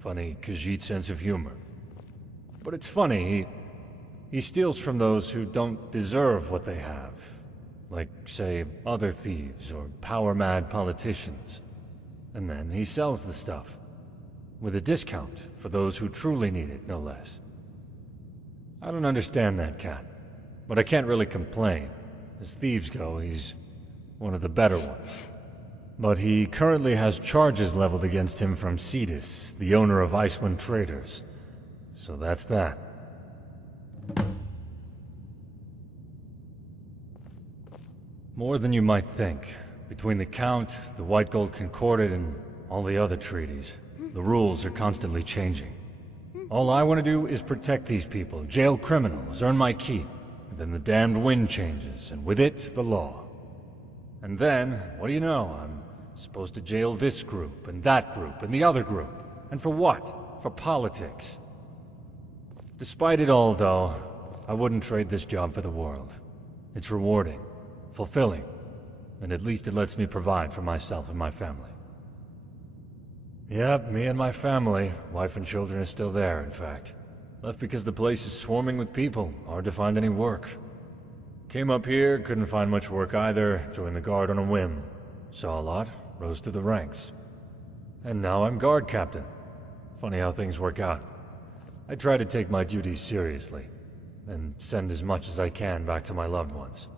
Funny Khajiit sense of humor. But it's funny, he steals from those who don't deserve what they have. Like, say, other thieves or power-mad politicians. And then he sells the stuff. With a discount for those who truly need it, no less. I don't understand that cat. But I can't really complain. As thieves go, he's one of the better ones. But he currently has charges leveled against him from Cetus, the owner of Icewind Traders. So that's that. More than you might think. Between the Count, the White Gold Concordat, and all the other treaties, the rules are constantly changing. All I want to do is protect these people, jail criminals, earn my keep, and then the damned wind changes, and with it, the law. And then, what do you know, I'm supposed to jail this group, and that group, and the other group. And for what? For politics. Despite it all, though, I wouldn't trade this job for the world. It's rewarding. Fulfilling, and at least it lets me provide for myself and my family. Yep, me and my family. Wife and children are still there, in fact. Left because the place is swarming with people, hard to find any work. Came up here, couldn't find much work either, joined the guard on a whim. Saw a lot, rose to the ranks. And now I'm guard captain. Funny how things work out. I try to take my duties seriously, and send as much as I can back to my loved ones.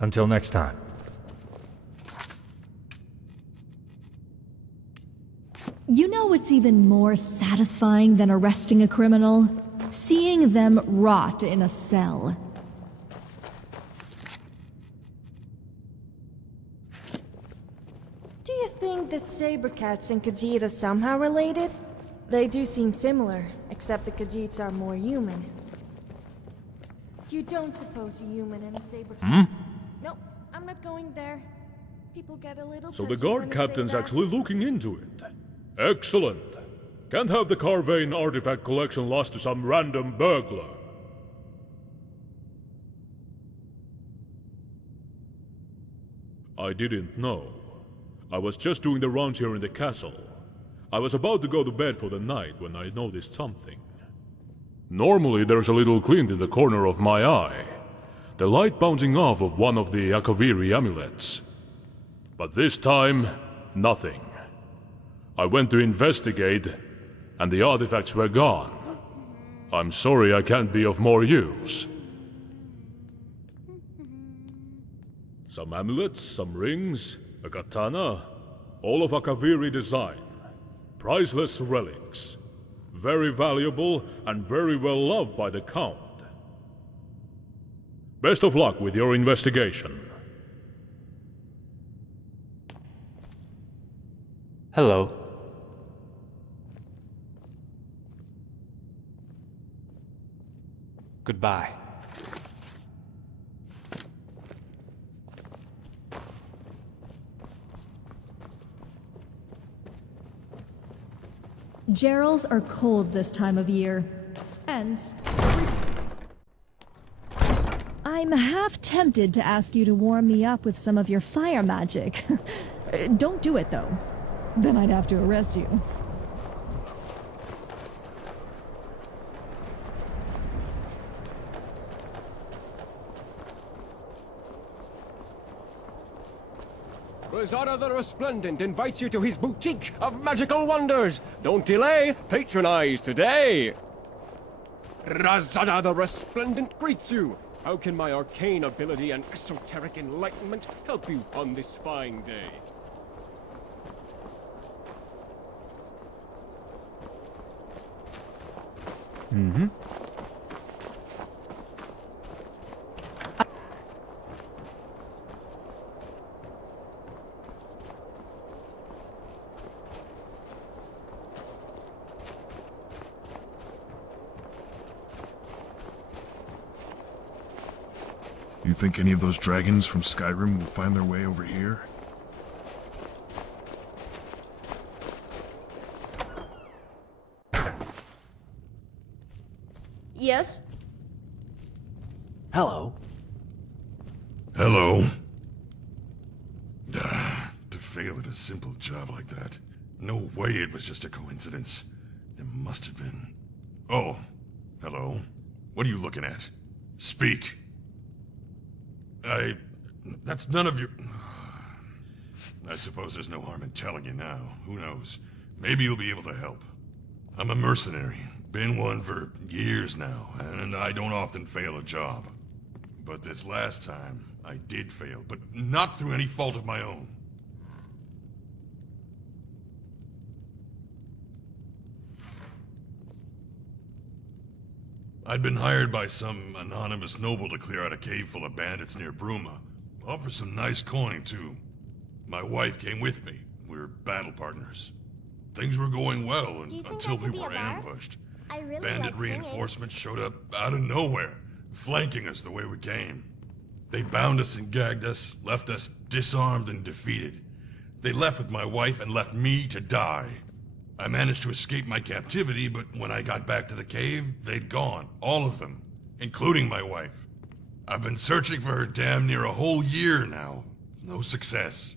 Until next time. You know what's even more satisfying than arresting a criminal? Seeing them rot in a cell. Do you think that Sabercats and Khajiit are somehow related? They do seem similar, except the Khajiits are more human. You don't suppose a human and a Sabercat? Hmm? No, I'm not going there. People get a little So the touchy guard when I say captain's that. actually looking into it. Excellent. Can't have the Carvane artifact collection lost to some random burglar. I didn't know. I was just doing the rounds here in the castle. I was about to go to bed for the night when I noticed something. Normally there's a little glint in the corner of my eye. The light bouncing off of one of the Akaviri amulets. But this time, nothing. I went to investigate, and the artifacts were gone. I'm sorry I can't be of more use. Some amulets, some rings, a katana, all of Akaviri design. Priceless relics. Very valuable and very well loved by the Count. Best of luck with your investigation. Hello. Goodbye. Gerals are cold this time of year. And I'm half tempted to ask you to warm me up with some of your fire magic. Don't do it, though. Then I'd have to arrest you. Rosada the Resplendent invites you to his boutique of magical wonders. Don't delay, patronize today. Rosada the Resplendent greets you. How can my arcane ability and esoteric enlightenment help you on this fine day? Mm-hmm. You think any of those dragons from Skyrim will find their way over here? Yes? Hello. Hello. To fail at a simple job like that. No way it was just a coincidence. There must have been... Oh, hello. What are you looking at? Speak. That's none of your... I suppose there's no harm in telling you now. Who knows? Maybe you'll be able to help. I'm a mercenary. Been one for years now, and I don't often fail a job. But this last time, I did fail, but not through any fault of my own. I'd been hired by some anonymous noble to clear out a cave full of bandits near Bruma. Offer some nice coin, too. My wife came with me. We're battle partners. Things were going well until we were ambushed. I really Bandit like singing. reinforcements showed up out of nowhere, flanking us the way we came. They bound us and gagged us, left us disarmed and defeated. They left with my wife and left me to die. I managed to escape my captivity, but when I got back to the cave, they'd gone. All of them, including my wife. I've been searching for her damn near a whole year now. No success.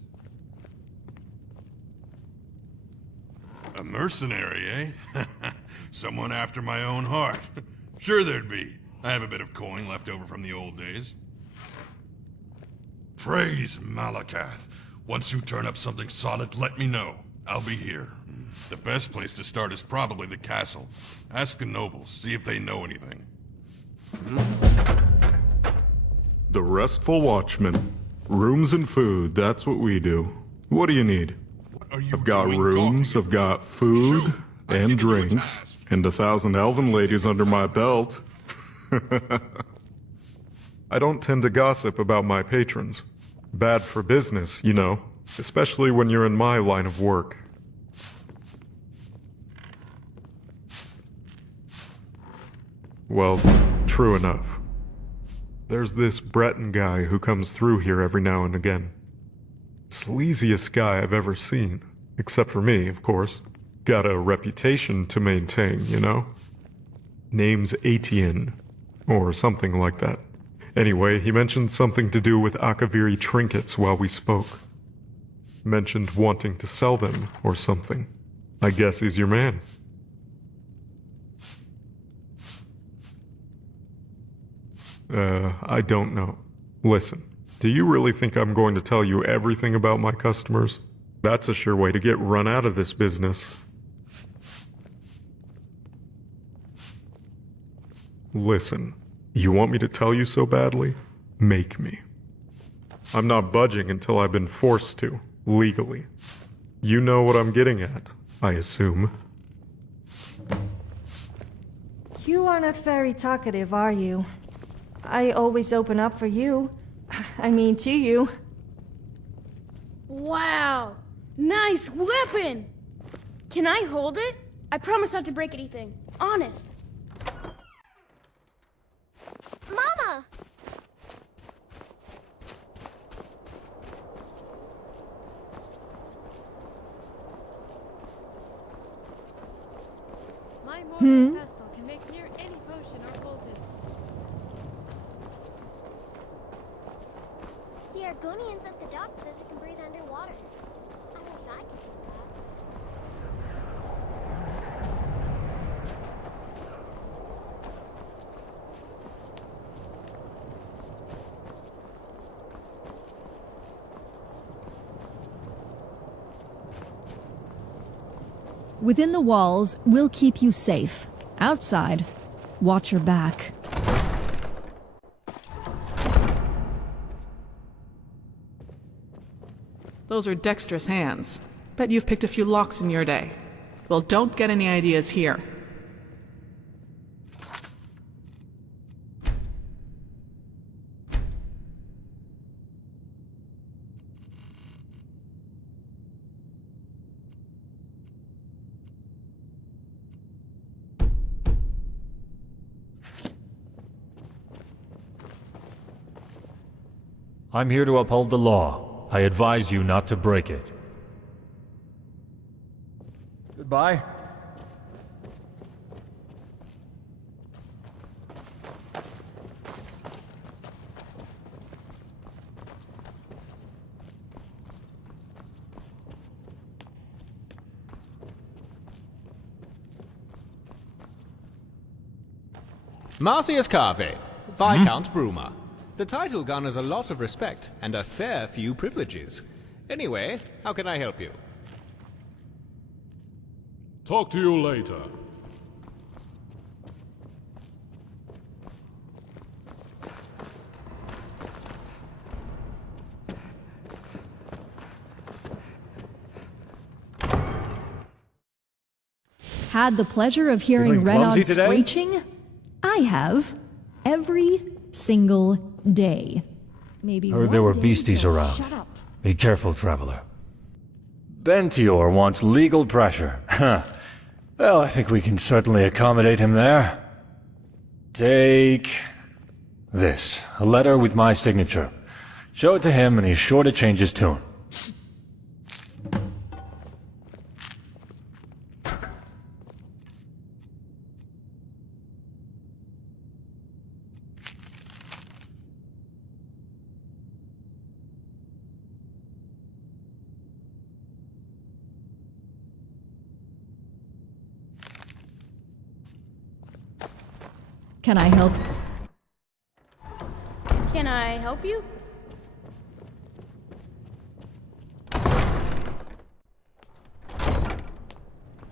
A mercenary, eh? Someone after my own heart. Sure there'd be. I have a bit of coin left over from the old days. Praise Malakath. Once you turn up something solid, let me know. I'll be here. The best place to start is probably the castle. Ask the nobles, see if they know anything. The Restful Watchman. Rooms and food, that's what we do. What do you need? I've got rooms, I've got food, and drinks, and 1,000 elven ladies under my belt. I don't tend to gossip about my patrons. Bad for business, you know, especially when you're in my line of work. Well, true enough. There's this Breton guy who comes through here every now and again. Sleaziest guy I've ever seen. Except for me, of course. Got a reputation to maintain, you know? Name's Etienne. Or something like that. Anyway, he mentioned something to do with Akaviri trinkets while we spoke. Mentioned wanting to sell them, or something. I guess he's your man. I don't know. Listen, do you really think I'm going to tell you everything about my customers? That's a sure way to get run out of this business. Listen, you want me to tell you so badly? Make me. I'm not budging until I've been forced to, legally. You know what I'm getting at, I assume. You are not very talkative, are you? I always open up for you. I mean, to you. Wow! Nice weapon! Can I hold it? I promise not to break anything. Honest. Mama! My Hmm? mortal pestle can make near any potion or poultice. The Argonians at the dock said they can breathe underwater. I wish I could do that. Within the walls, we'll keep you safe. Outside, watch your back. Those are dexterous hands. Bet you've picked a few locks in your day. Well, don't get any ideas here. I'm here to uphold the law. I advise you not to break it. Goodbye. Marcius Carvane, Viscount Bruma. The title garners a lot of respect and a fair few privileges. Anyway, how can I help you? Talk to you later. Had the pleasure of hearing Feeling clumsy Renaud today? screeching? I have. Every single day. Maybe Heard there one were day beasties they'll around. Shut up. Be careful, traveler. Bentior wants legal pressure. Well, I think we can certainly accommodate him there. Take this. A letter with my signature. Show it to him and he's sure to change his tune. Can I help? Can I help you?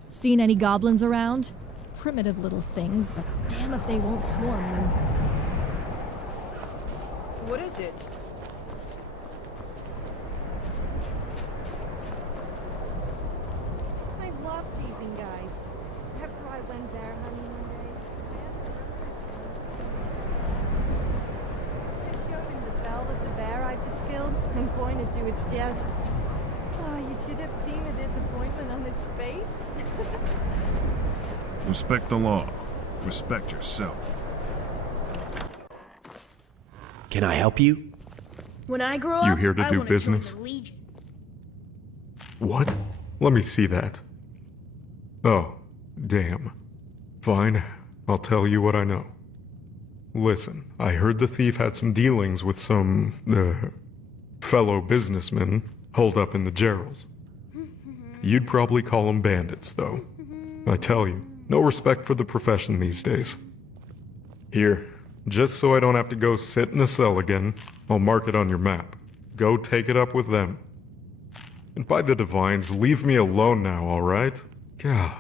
Seen any goblins around? Primitive little things, but damn if they won't swarm you. What is it? I love teasing guys. After I went bear hunting one day, I asked the hunter. I showed him the bell of the bear I just killed and pointed to its chest. Oh, you should have seen the disappointment on his face. Respect the law. Respect yourself. Can I help you? When I grow up, You here to I do wanna join business? the Legion. What? Let me see that. Oh, damn. Fine, I'll tell you what I know. Listen, I heard the thief had some dealings with some, fellow businessmen holed up in the Gerals. You'd probably call them bandits, though. I tell you, no respect for the profession these days. Here, just so I don't have to go sit in a cell again, I'll mark it on your map. Go take it up with them. And by the divines, leave me alone now, alright? God.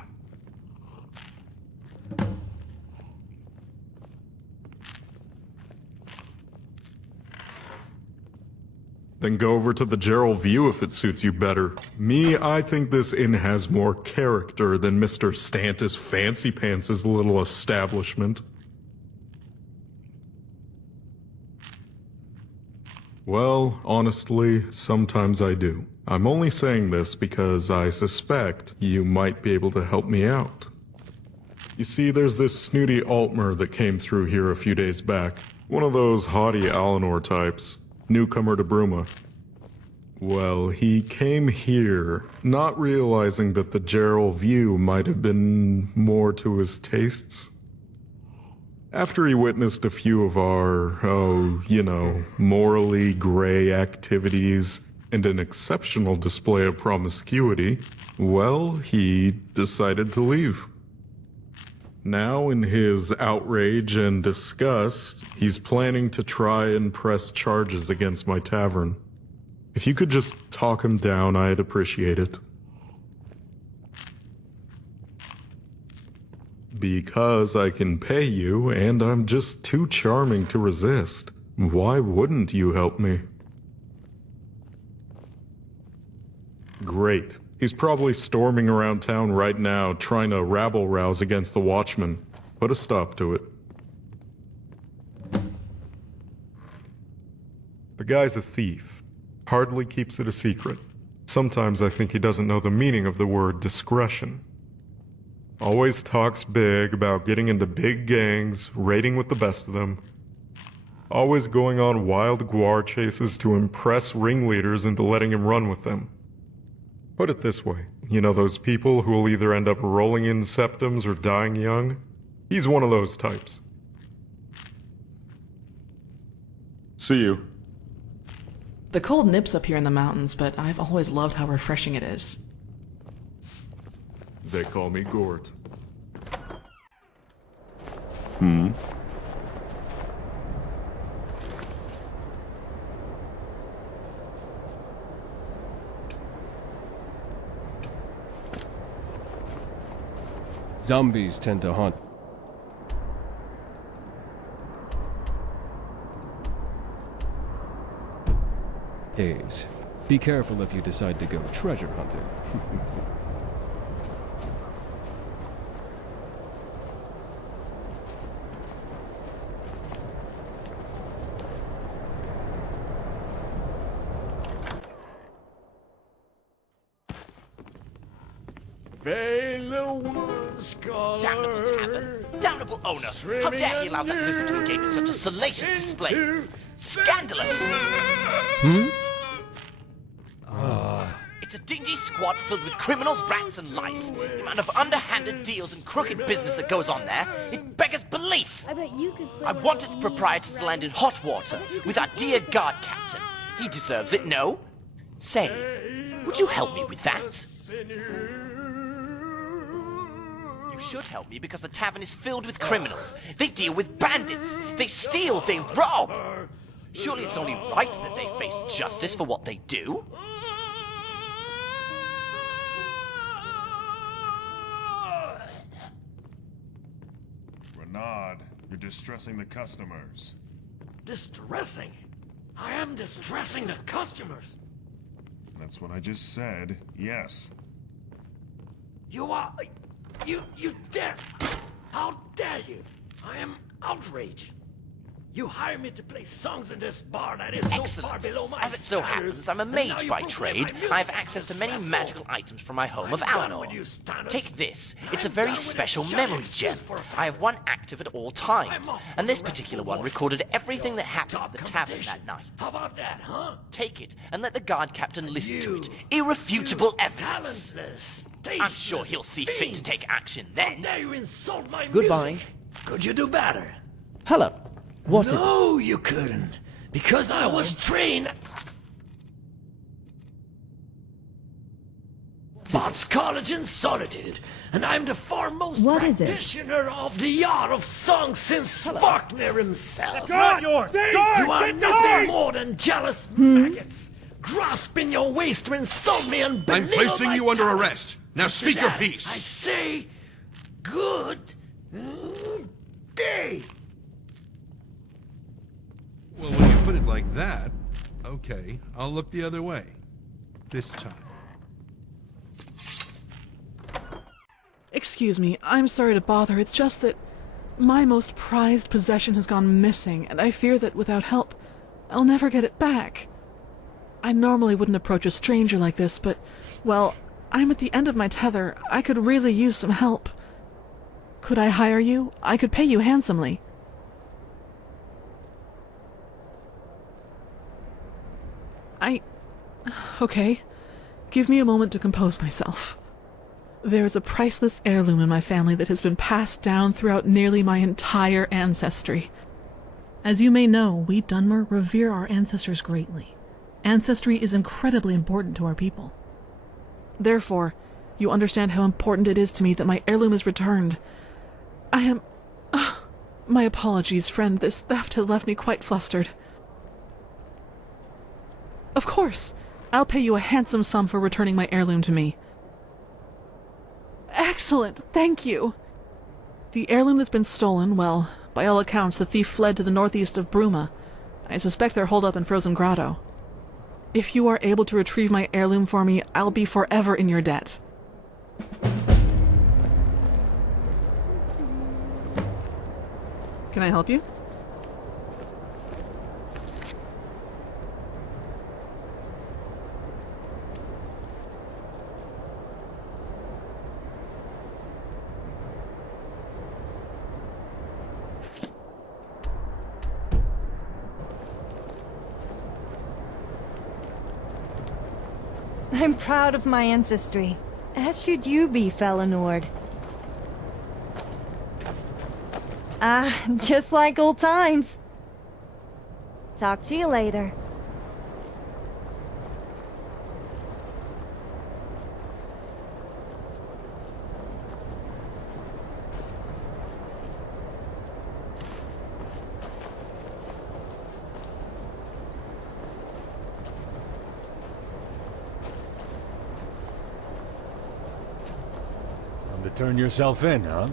Then go over to the Gerald View if it suits you better. Me, I think this inn has more character than Mr. Stantis Fancy Pants' little establishment. Well, honestly, sometimes I do. I'm only saying this because I suspect you might be able to help me out. You see, there's this snooty Altmer that came through here a few days back. One of those haughty Alinor types. Newcomer to Bruma. Well, he came here, not realizing that the Gerald View might have been more to his tastes. After he witnessed a few of our, morally gray activities and an exceptional display of promiscuity, well, he decided to leave. Now, in his outrage and disgust, he's planning to try and press charges against my tavern. If you could just talk him down, I'd appreciate it. Because I can pay you, and I'm just too charming to resist. Why wouldn't you help me? Great. He's probably storming around town right now, trying to rabble-rouse against the Watchmen. Put a stop to it. The guy's a thief. Hardly keeps it a secret. Sometimes I think he doesn't know the meaning of the word discretion. Always talks big about getting into big gangs, raiding with the best of them. Always going on wild guar chases to impress ringleaders into letting him run with them. Put it this way, you know those people who will either end up rolling in septums or dying young? He's one of those types. See you. The cold nips up here in the mountains, but I've always loved how refreshing it is. They call me Gort. Zombies tend to haunt. Caves. Be careful if you decide to go treasure hunting. Damnable tavern! Damnable owner! How dare he allow that visitor to engage in such a salacious display? Scandalous! It's a dingy squad filled with criminals, rats, and lice. The amount of underhanded deals and crooked business that goes on there, it beggars belief! I bet you could I want its proprietor to land in hot water with our dear guard captain. He deserves it, no? Say, would you help me with that? You should help me because the tavern is filled with criminals. They deal with bandits. They steal. They rob. Surely it's only right that they face justice for what they do. Bernard, you're distressing the customers. Distressing? I am distressing the customers. That's what I just said, yes. You are... You dare... How dare you? I am outraged. You hire me to play songs in this bar that is so far below my As it so happens, I'm a mage by trade. I have access to many magical items from my home of Alanor. Take this. It's a very special memory gem. I have one active at all times, and this particular one recorded everything that happened at the tavern that night. How about that, huh? Take it, and let the guard captain listen to it. Irrefutable evidence. I'm sure he'll see fit to take action then. How dare you insult my Goodbye. music? Could you do better? Hello. What is it? No, you couldn't. Because I was trained... Bot's College in Solitude, and I'm the foremost practitioner of the art of song since Faulkner himself. Guard yours! You are nothing more than jealous maggots, grasping your waist to insult me and belittle I'm placing my you under talent. arrest. Now To speak your that, piece. I say, good day. Well, when you put it like that, okay, I'll look the other way. This time. Excuse me, I'm sorry to bother. It's just that my most prized possession has gone missing, and I fear that without help, I'll never get it back. I normally wouldn't approach a stranger like this, but, well, I'm at the end of my tether. I could really use some help. Could I hire you? I could pay you handsomely. Okay. Give me a moment to compose myself. There is a priceless heirloom in my family that has been passed down throughout nearly my entire ancestry. As you may know, we Dunmer revere our ancestors greatly. Ancestry is incredibly important to our people. Therefore, you understand how important it is to me that my heirloom is returned. I am... my apologies, friend. This theft has left me quite flustered. Of course! I'll pay you a handsome sum for returning my heirloom to me. Excellent! Thank you! The heirloom that's been stolen, well, by all accounts, the thief fled to the northeast of Bruma. I suspect they're holed up in Frozen Grotto. If you are able to retrieve my heirloom for me, I'll be forever in your debt. Can I help you? I'm proud of my ancestry, as should you be, Felinord. Just like old times. Talk to you later. Time to turn yourself in, huh?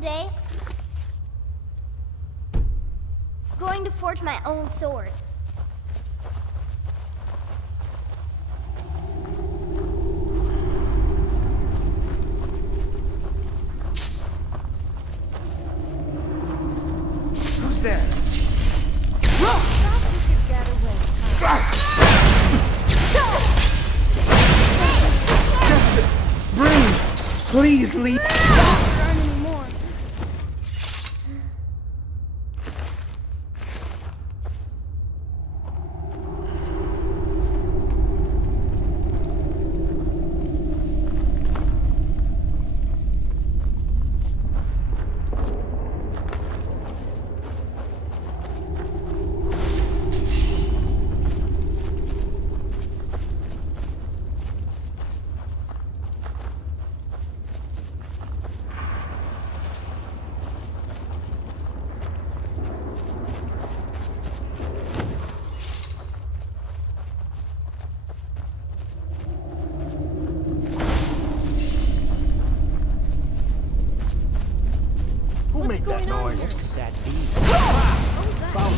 someday, going to forge my own sword. Who's there? Just breathe. Please leave. Who made that noise? What could that be? Found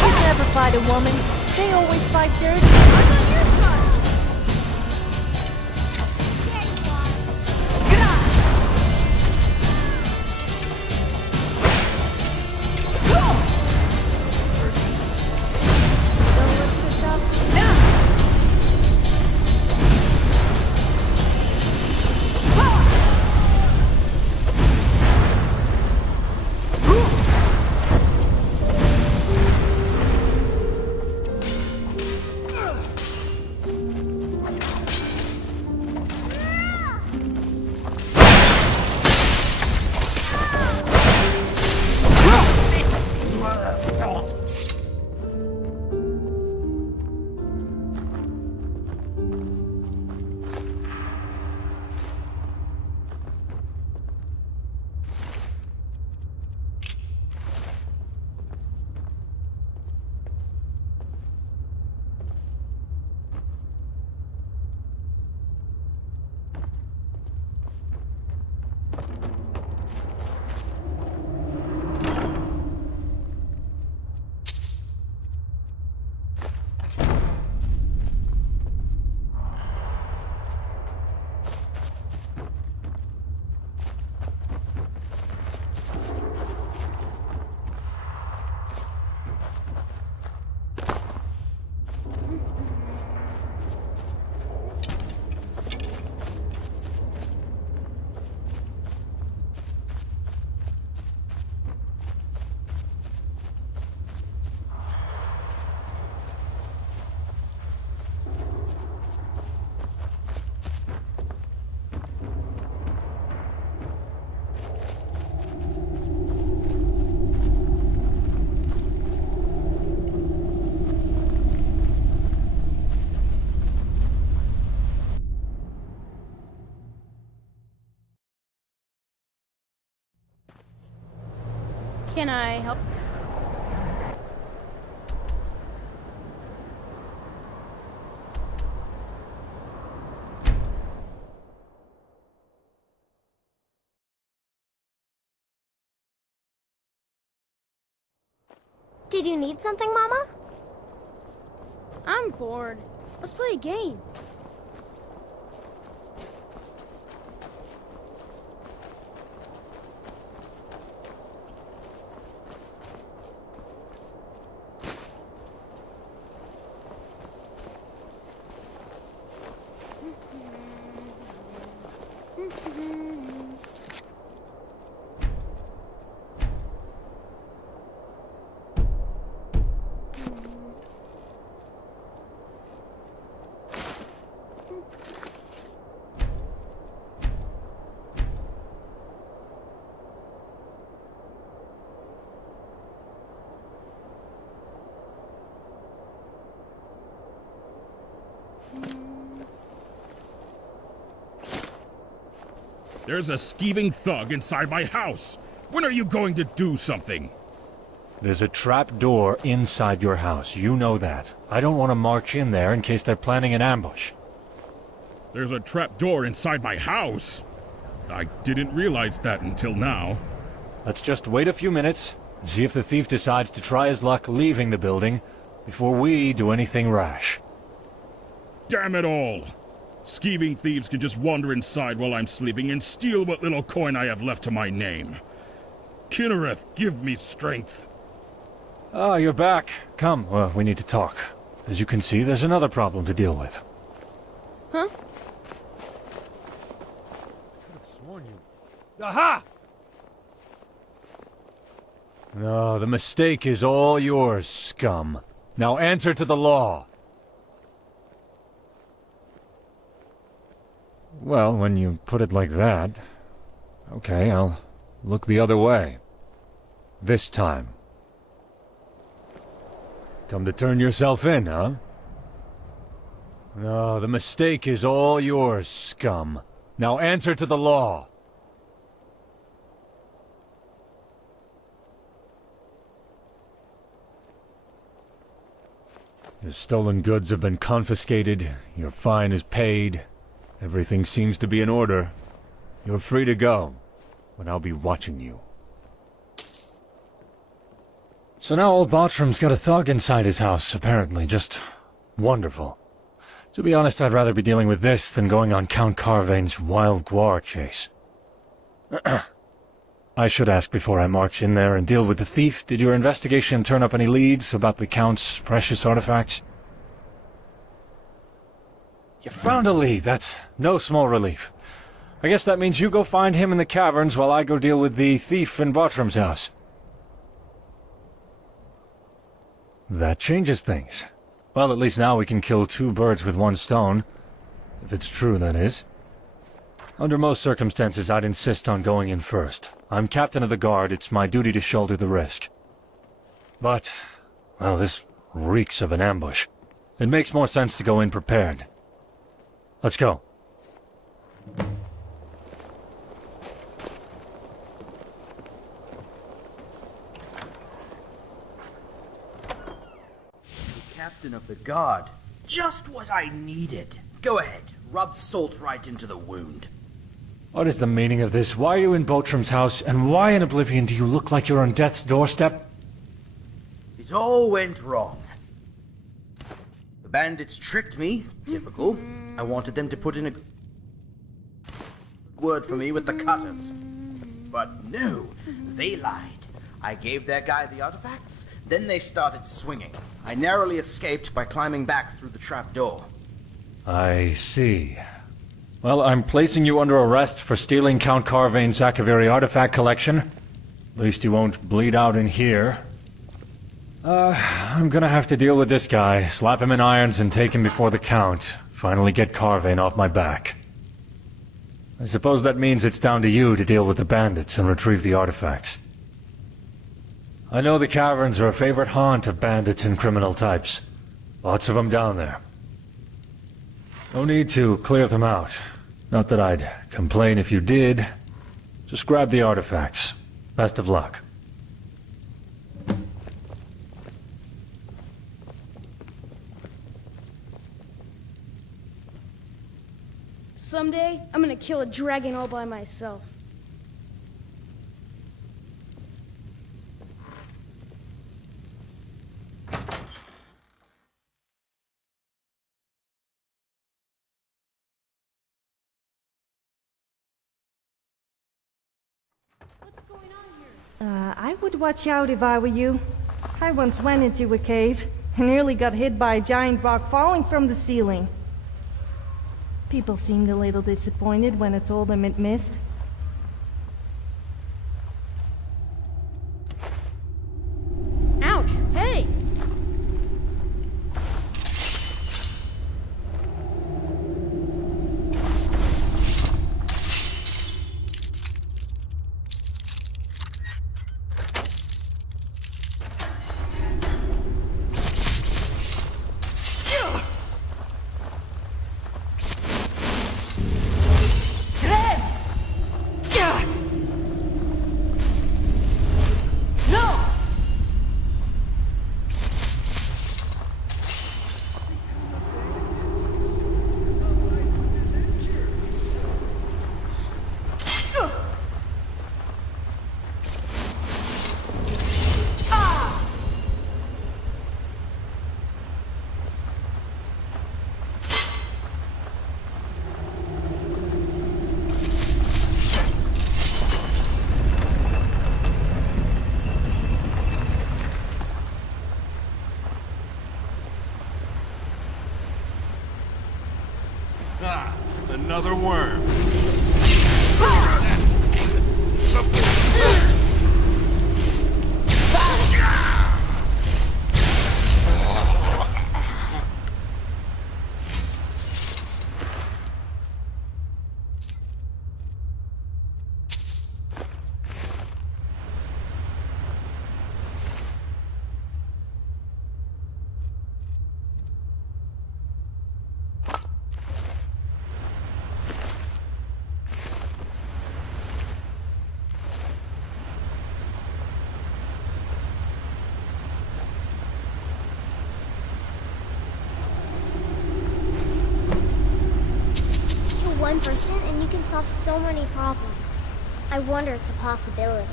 They never fight a woman. They always fight dirty. I'm on your side. Can I help? Did you need something, Mama? I'm bored. Let's play a game. There's a skeeving thug inside my house. When are you going to do something? There's a trap door inside your house. You know that. I don't want to march in there in case they're planning an ambush. There's a trap door inside my house? I didn't realize that until now. Let's just wait a few minutes and see if the thief decides to try his luck leaving the building before we do anything rash. Damn it all! Skeeving thieves can just wander inside while I'm sleeping and steal what little coin I have left to my name. Kinnereth, give me strength. Ah, you're back. Come, we need to talk. As you can see, there's another problem to deal with. Huh? Aha! No, the mistake is all yours, scum. Now answer to the law. Well, when you put it like that... Okay, I'll look the other way. This time. Come to turn yourself in, huh? No, the mistake is all yours, scum. Now answer to the law. Your stolen goods have been confiscated, your fine is paid, everything seems to be in order. You're free to go, but I'll be watching you. So now old Bartram's got a thug inside his house, apparently. Just wonderful. To be honest, I'd rather be dealing with this than going on Count Carvain's wild guar chase. I should ask before I march in there and deal with the thief. Did your investigation turn up any leads about the Count's precious artifacts? You found a lead. That's no small relief. I guess that means you go find him in the caverns while I go deal with the thief in Bartram's house. That changes things. Well, at least now we can kill two birds with one stone. If it's true, that is. Under most circumstances, I'd insist on going in first. I'm captain of the guard, it's my duty to shoulder the risk. But, well, this reeks of an ambush. It makes more sense to go in prepared. Let's go. Captain of the guard. Just what I needed. Go ahead, rub salt right into the wound. What is the meaning of this? Why are you in Bartram's house, and why in Oblivion do you look like you're on death's doorstep? It all went wrong. The bandits tricked me, typical. I wanted them to put in a word for me with the cutters. But no, they lied. I gave their guy the artifacts, then they started swinging. I narrowly escaped by climbing back through the trap door. I see. Well, I'm placing you under arrest for stealing Count Carvain's Zakaviri artifact collection. At least you won't bleed out in here. I'm gonna have to deal with this guy, slap him in irons and take him before the Count. Finally get Carvain off my back. I suppose that means it's down to you to deal with the bandits and retrieve the artifacts. I know the caverns are a favorite haunt of bandits and criminal types. Lots of them down there. No need to clear them out. Not that I'd complain if you did. Just grab the artifacts. Best of luck. Someday, I'm gonna kill a dragon all by myself. I would watch out if I were you. I once went into a cave and nearly got hit by a giant rock falling from the ceiling. People seemed a little disappointed when I told them it missed. Ouch! Hey! another worm. One person and you can solve so many problems. I wonder at the possibilities.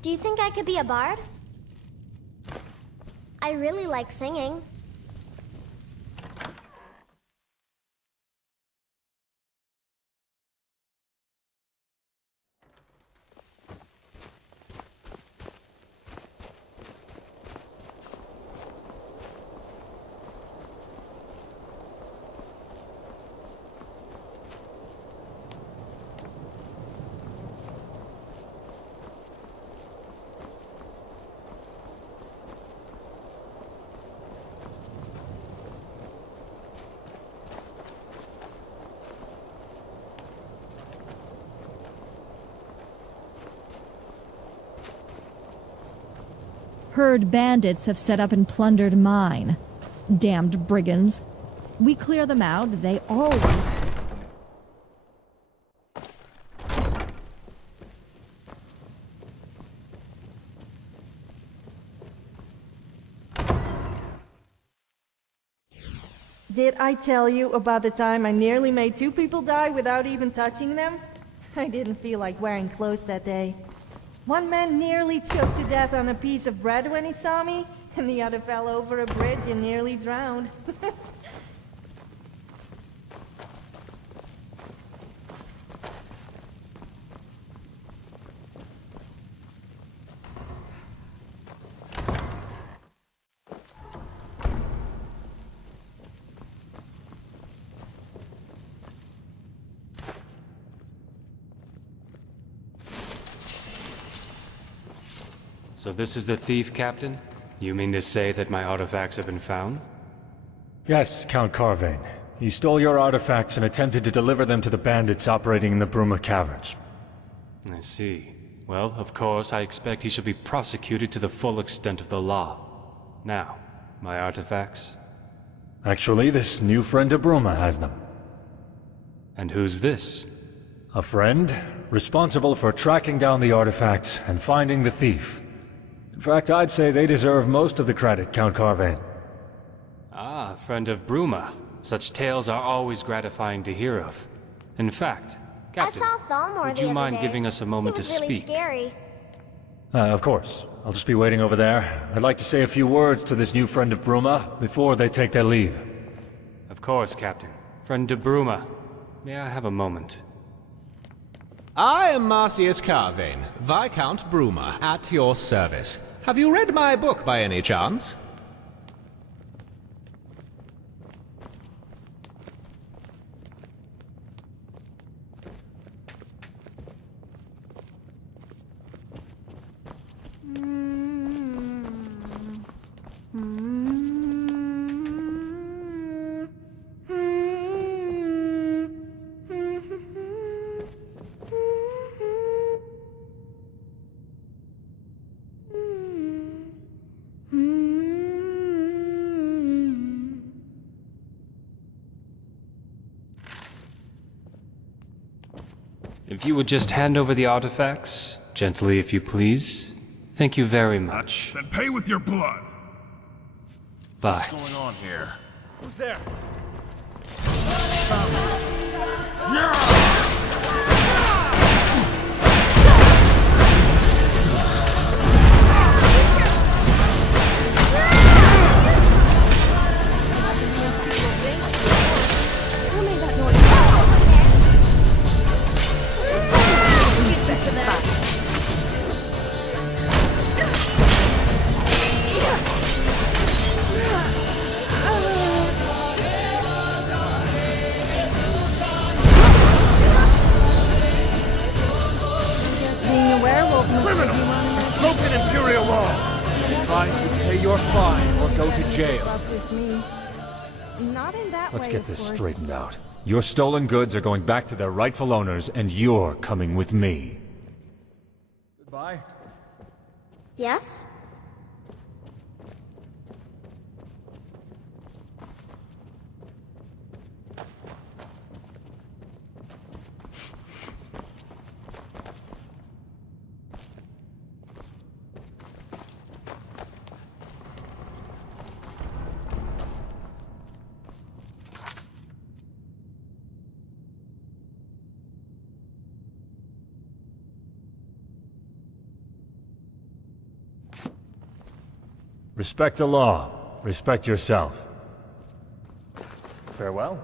Do you think I could be a bard? I really like singing. Heard bandits have set up and plundered mine. Damned brigands. We clear them out, they always... Did I tell you about the time I nearly made 2 people die without even touching them? I didn't feel like wearing clothes that day. One man nearly choked to death on a piece of bread when he saw me, and the other fell over a bridge and nearly drowned. So this is the thief, Captain? You mean to say that my artifacts have been found? Yes, Count Carvain. He stole your artifacts and attempted to deliver them to the bandits operating in the Bruma caverns. I see. Well, of course, I expect he should be prosecuted to the full extent of the law. Now, my artifacts? Actually, this new friend of Bruma has them. And who's this? A friend, responsible for tracking down the artifacts and finding the thief. In fact, I'd say they deserve most of the credit, Count Carvain. Ah, friend of Bruma. Such tales are always gratifying to hear of. In fact, Captain, I saw Thalmor would the you other mind day. giving us a moment to He was really speak? scary. Of course. I'll just be waiting over there. I'd like to say a few words to this new friend of Bruma before they take their leave. Of course, Captain. Friend of Bruma, may I have a moment? I am Marcius Carvain, Viscount Bruma, at your service. Have you read my book by any chance? If you would just hand over the artifacts, gently if you please. Thank you very much. Then pay with your blood. Bye. What's going on here? Who's there? Who made that noise? Imperial law. Advise you pay your fine or go to jail. Love with me. Not in that Let's way, get of this course. straightened out. Your stolen goods are going back to their rightful owners, and you're coming with me. Goodbye. Yes? Respect the law. Respect yourself. Farewell.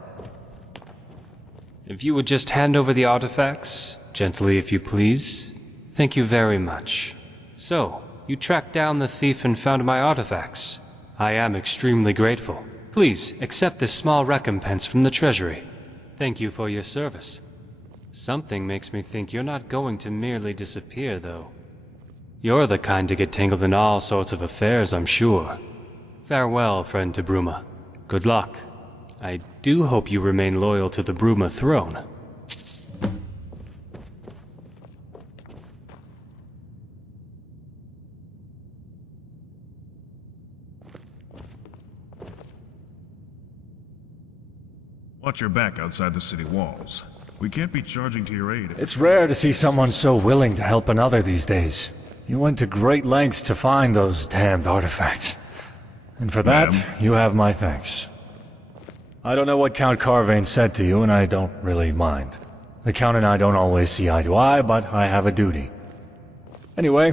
If you would just hand over the artifacts, gently if you please. Thank you very much. So, you tracked down the thief and found my artifacts. I am extremely grateful. Please, accept this small recompense from the Treasury. Thank you for your service. Something makes me think you're not going to merely disappear, though. You're the kind to get tangled in all sorts of affairs, I'm sure. Farewell, friend to Bruma. Good luck. I do hope you remain loyal to the Bruma throne. Watch your back outside the city walls. We can't be charging to your aid if It's rare to see someone so willing to help another these days. You went to great lengths to find those damned artifacts. And for that, you have my thanks. I don't know what Count Carvane said to you, and I don't really mind. The Count and I don't always see eye to eye, but I have a duty. Anyway,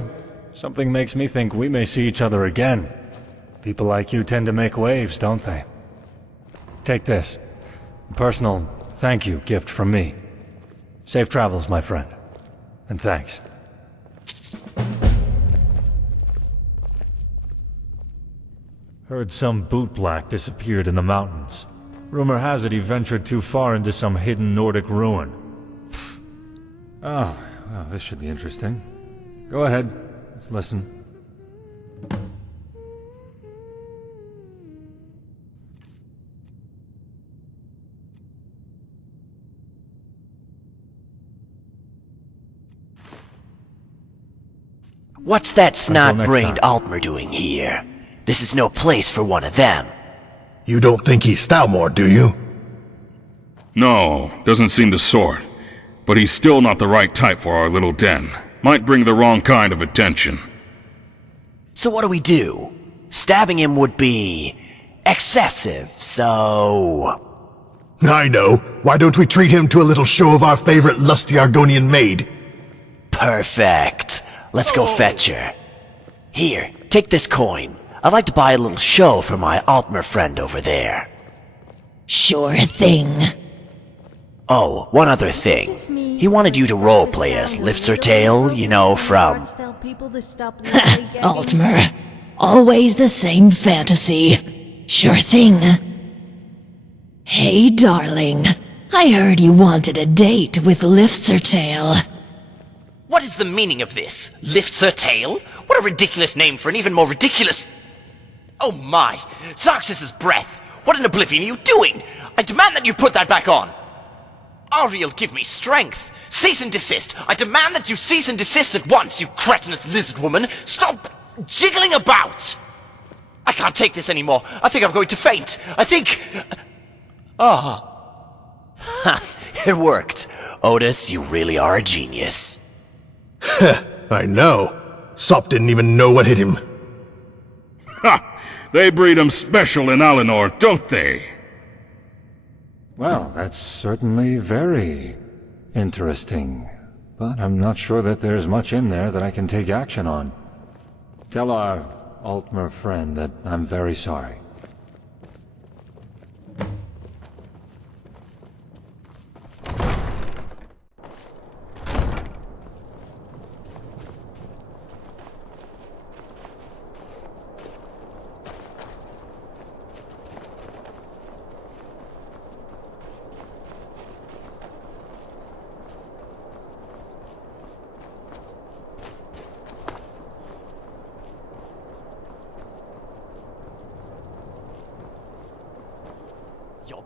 something makes me think we may see each other again. People like you tend to make waves, don't they? Take this. A personal thank you gift from me. Safe travels, my friend. And thanks. Heard some bootblack disappeared in the mountains. Rumor has it he ventured too far into some hidden Nordic ruin. Oh, well, this should be interesting. Go ahead, let's listen. What's that next snot-brained Altmer doing here? This is no place for one of them. You don't think he's Stoutmore, do you? No, doesn't seem the sort. But he's still not the right type for our little den. Might bring the wrong kind of attention. So what do we do? Stabbing him would be excessive, so... I know. Why don't we treat him to a little show of our favorite lusty Argonian maid? Perfect. Let's go fetch her. Here, take this coin. I'd like to buy a little show for my Altmer friend over there. Sure thing. Oh, one other thing. He wanted you to roleplay as Liftsertail, you know, from... Altmer. Always the same fantasy. Sure thing. Hey, darling. I heard you wanted a date with Liftsertail. What is the meaning of this? Liftsertail? What a ridiculous name for an even more ridiculous... Oh my! Zarxus's breath! What in oblivion are you doing? I demand that you put that back on! Ariel, give me strength! Cease and desist! I demand that you cease and desist at once, you cretinous lizard woman! Stop jiggling about! I can't take this anymore. I think I'm going to faint. I think... Ha! It worked. Otis, you really are a genius. I know. Sop didn't even know what hit him. Ha! They breed 'em special in Alinor, don't they? Well, that's certainly very interesting. But I'm not sure that there's much in there that I can take action on. Tell our Altmer friend that I'm very sorry.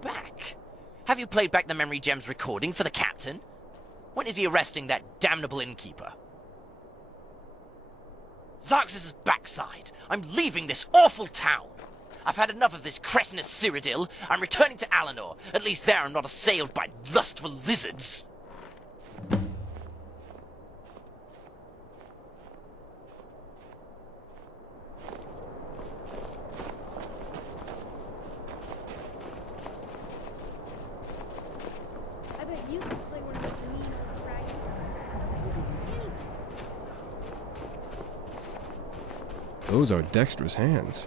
back. Have you played back the Memory Gem's recording for the captain? When is he arresting that damnable innkeeper? Xerxes' backside! I'm leaving this awful town! I've had enough of this cretinous Cyrodill. I'm returning to Alinor. At least there I'm not assailed by lustful lizards. I bet you could slay one of those mean little dragons. I bet you could do anything. Those are dexterous hands.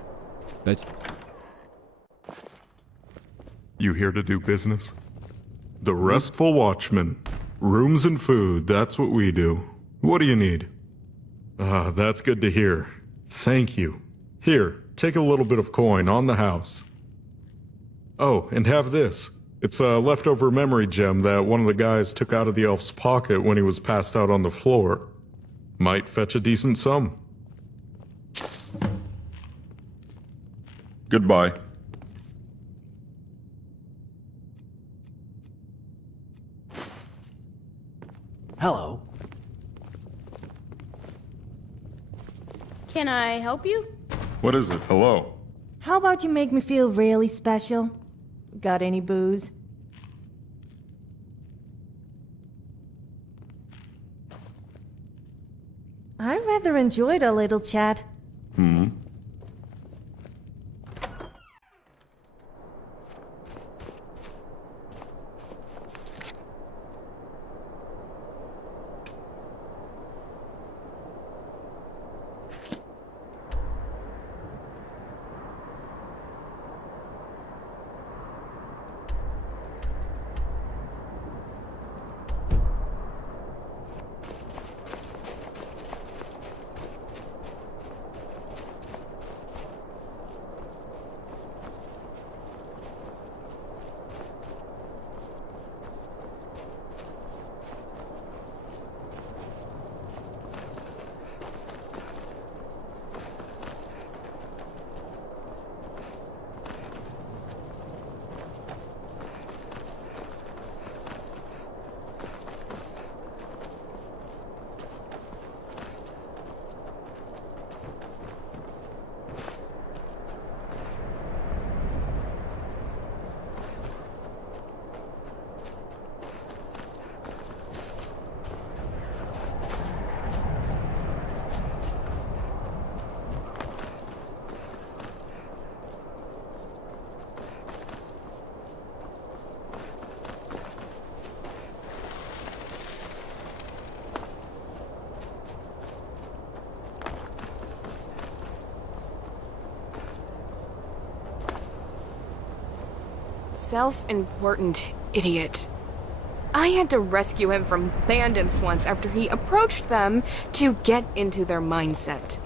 Bet. You here to do business? The Restful Watchman. Rooms and food, that's what we do. What do you need? Ah, that's good to hear. Thank you. Here, take a little bit of coin on the house. Oh, and have this. It's a leftover memory gem that one of the guys took out of the elf's pocket when he was passed out on the floor. Might fetch a decent sum. Goodbye. Hello. Can I help you? What is it? Hello? How about you make me feel really special? Got any booze? I rather enjoyed our little chat. Self-important idiot. I had to rescue him from bandits once after he approached them to get into their mindset.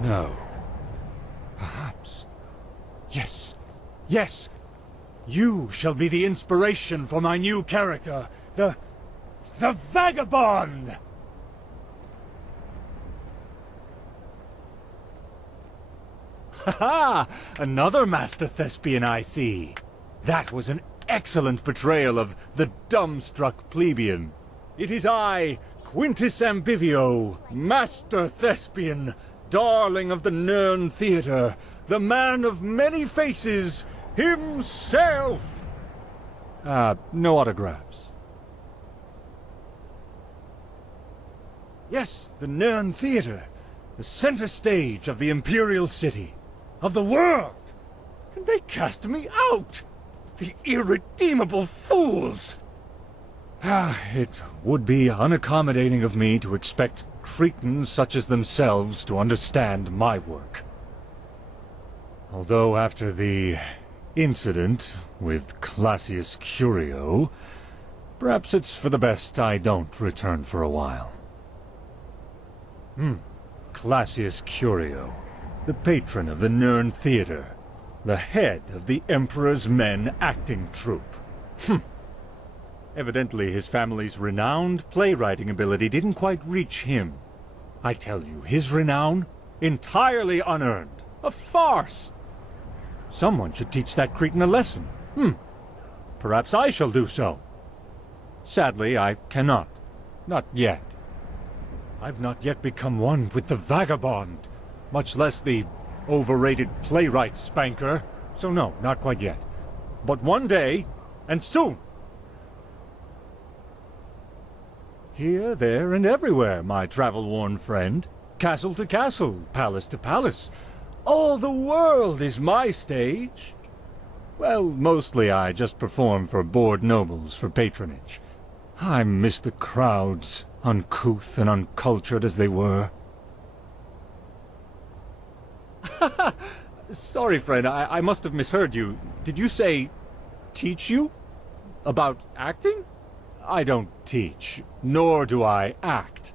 No. Perhaps. Yes. Yes! You shall be the inspiration for my new character, the Vagabond! Ha-ha! Another master thespian I see. That was an excellent portrayal of the dumbstruck plebeian. It is I, Quintus Ambivio, master thespian, darling of the Nern Theatre, the man of many faces, himself! No autographs. Yes, the Nern Theatre, the center stage of the Imperial City. Of the world! And they cast me out! The irredeemable fools! It would be unaccommodating of me to expect cretins such as themselves to understand my work. Although after the incident with Classius Curio, perhaps it's for the best I don't return for a while. Classius Curio, the patron of the Nern Theatre, the head of the Emperor's Men acting troupe. Evidently his family's renowned playwriting ability didn't quite reach him. I tell you, his renown, entirely unearned. A farce! Someone should teach that cretin a lesson. Perhaps I shall do so. Sadly, I cannot. Not yet. I've not yet become one with the vagabond, much less the overrated playwright spanker. So no, not quite yet. But one day, and soon. Here, there, and everywhere, my travel-worn friend. Castle to castle, palace to palace. All the world is my stage. Well, mostly I just perform for bored nobles for patronage. I miss the crowds, uncouth and uncultured as they were. Sorry, friend, I must have misheard you. Did you say teach you? About acting? I don't teach, nor do I act.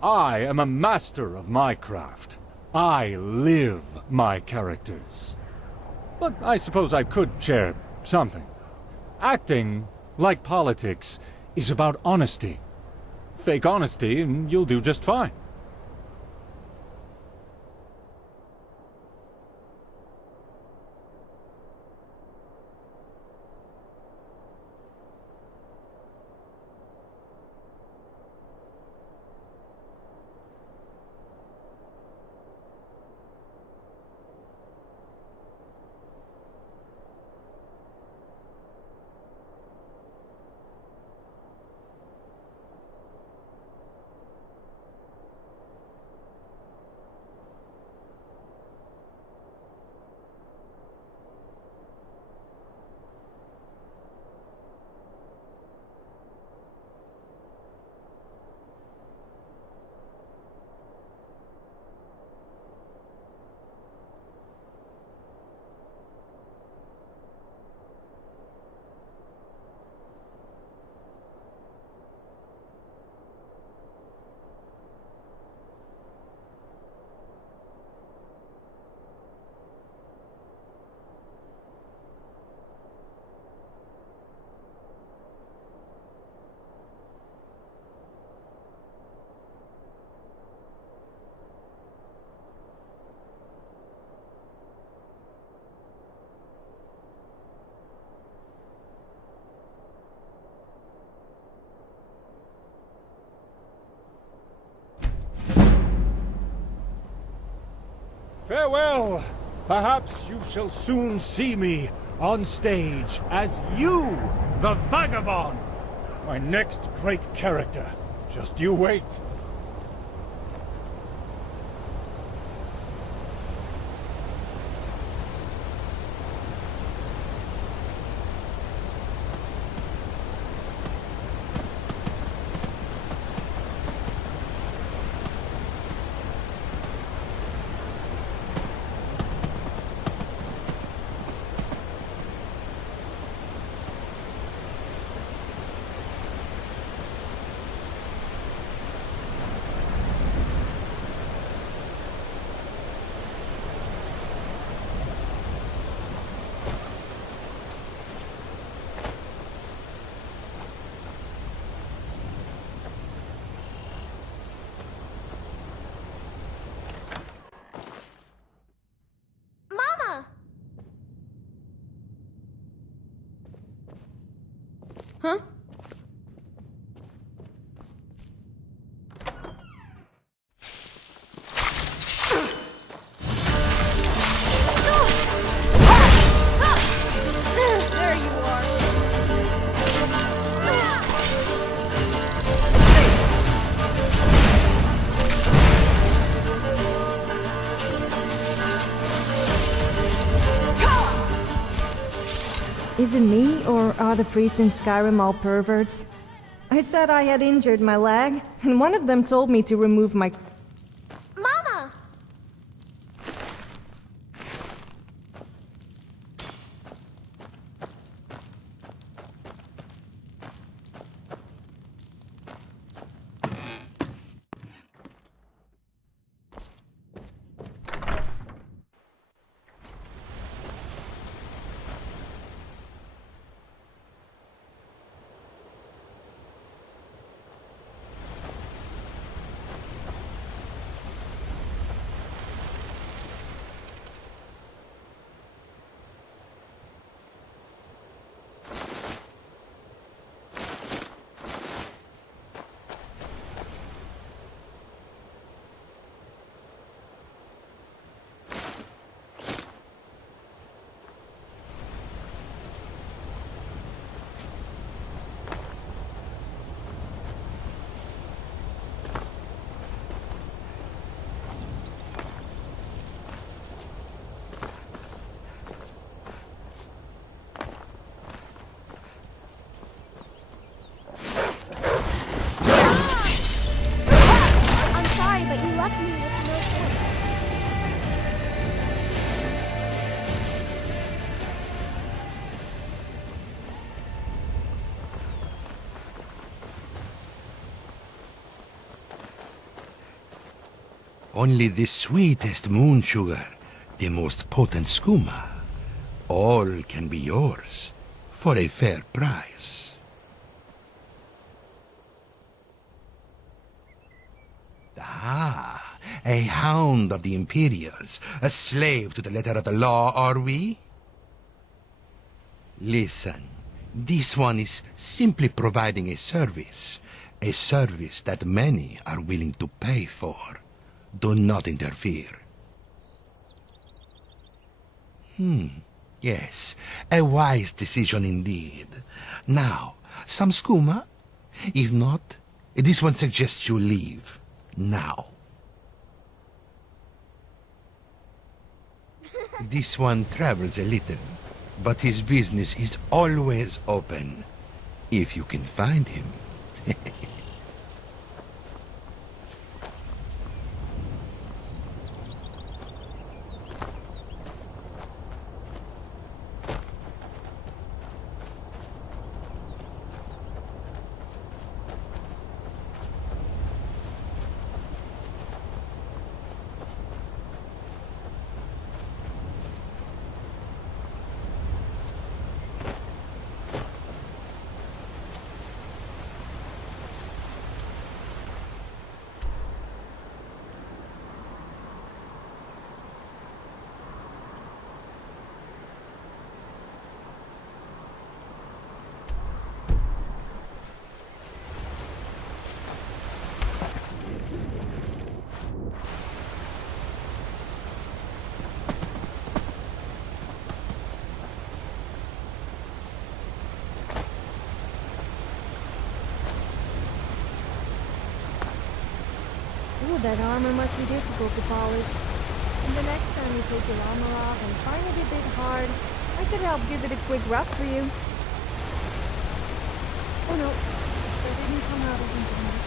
I am a master of my craft. I live my characters. But I suppose I could share something. Acting, like politics, is about honesty. Fake honesty, and you'll do just fine. Farewell! Perhaps you shall soon see me on stage as you, the Vagabond! My next great character. Just you wait. Huh? There you are. Is it me, or are the priests in Skyrim all perverts? I said I had injured my leg, and one of them told me to remove my... Mama! left me with no choice. Only the sweetest moon sugar, the most potent skooma. All can be yours for a fair price. Ah, a hound of the Imperials, a slave to the letter of the law, are we? Listen, this one is simply providing a service that many are willing to pay for. Do not interfere. Yes, a wise decision indeed. Now, some skooma? If not, this one suggests you leave. Now. This one travels a little, but his business is always open, if you can find him. Ooh, that armor must be difficult to polish. And the next time you take your armor off and find it a bit hard, I could help give it a quick rub for you. Oh no, that didn't come out as intended.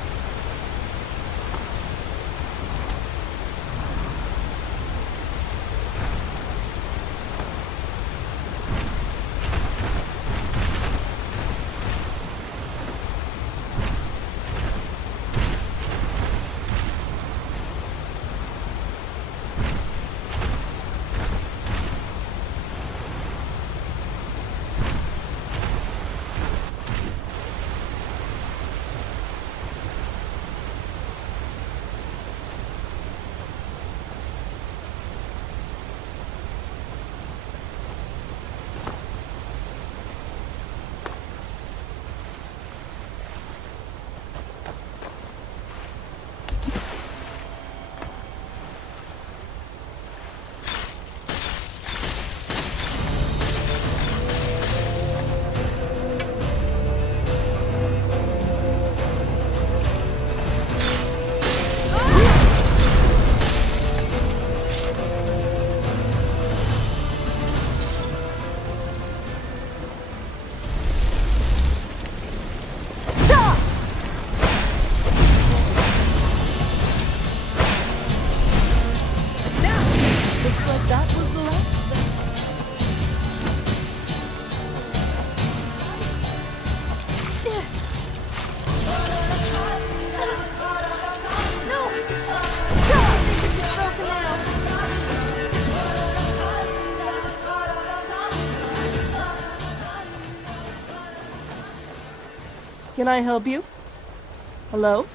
Can I help you? Hello?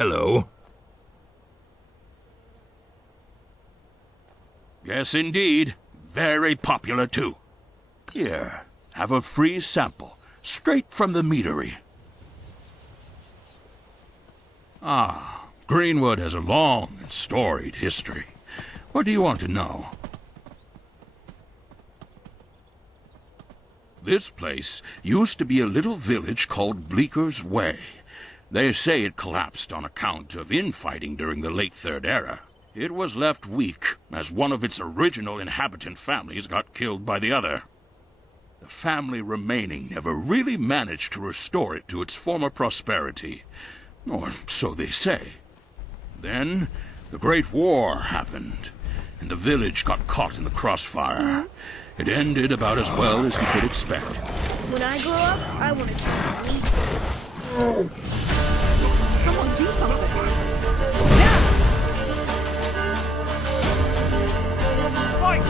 Hello. Yes, indeed. Very popular, too. Here, have a free sample, straight from the meadery. Ah, Greenwood has a long and storied history. What do you want to know? This place used to be a little village called Bleeker's Way. They say it collapsed on account of infighting during the late Third Era. It was left weak, as one of its original inhabitant families got killed by the other. The family remaining never really managed to restore it to its former prosperity. Or so they say. Then, the Great War happened, and the village got caught in the crossfire. It ended about as well as you could expect. When I grow up, I want to try meat. Someone do something. Fight!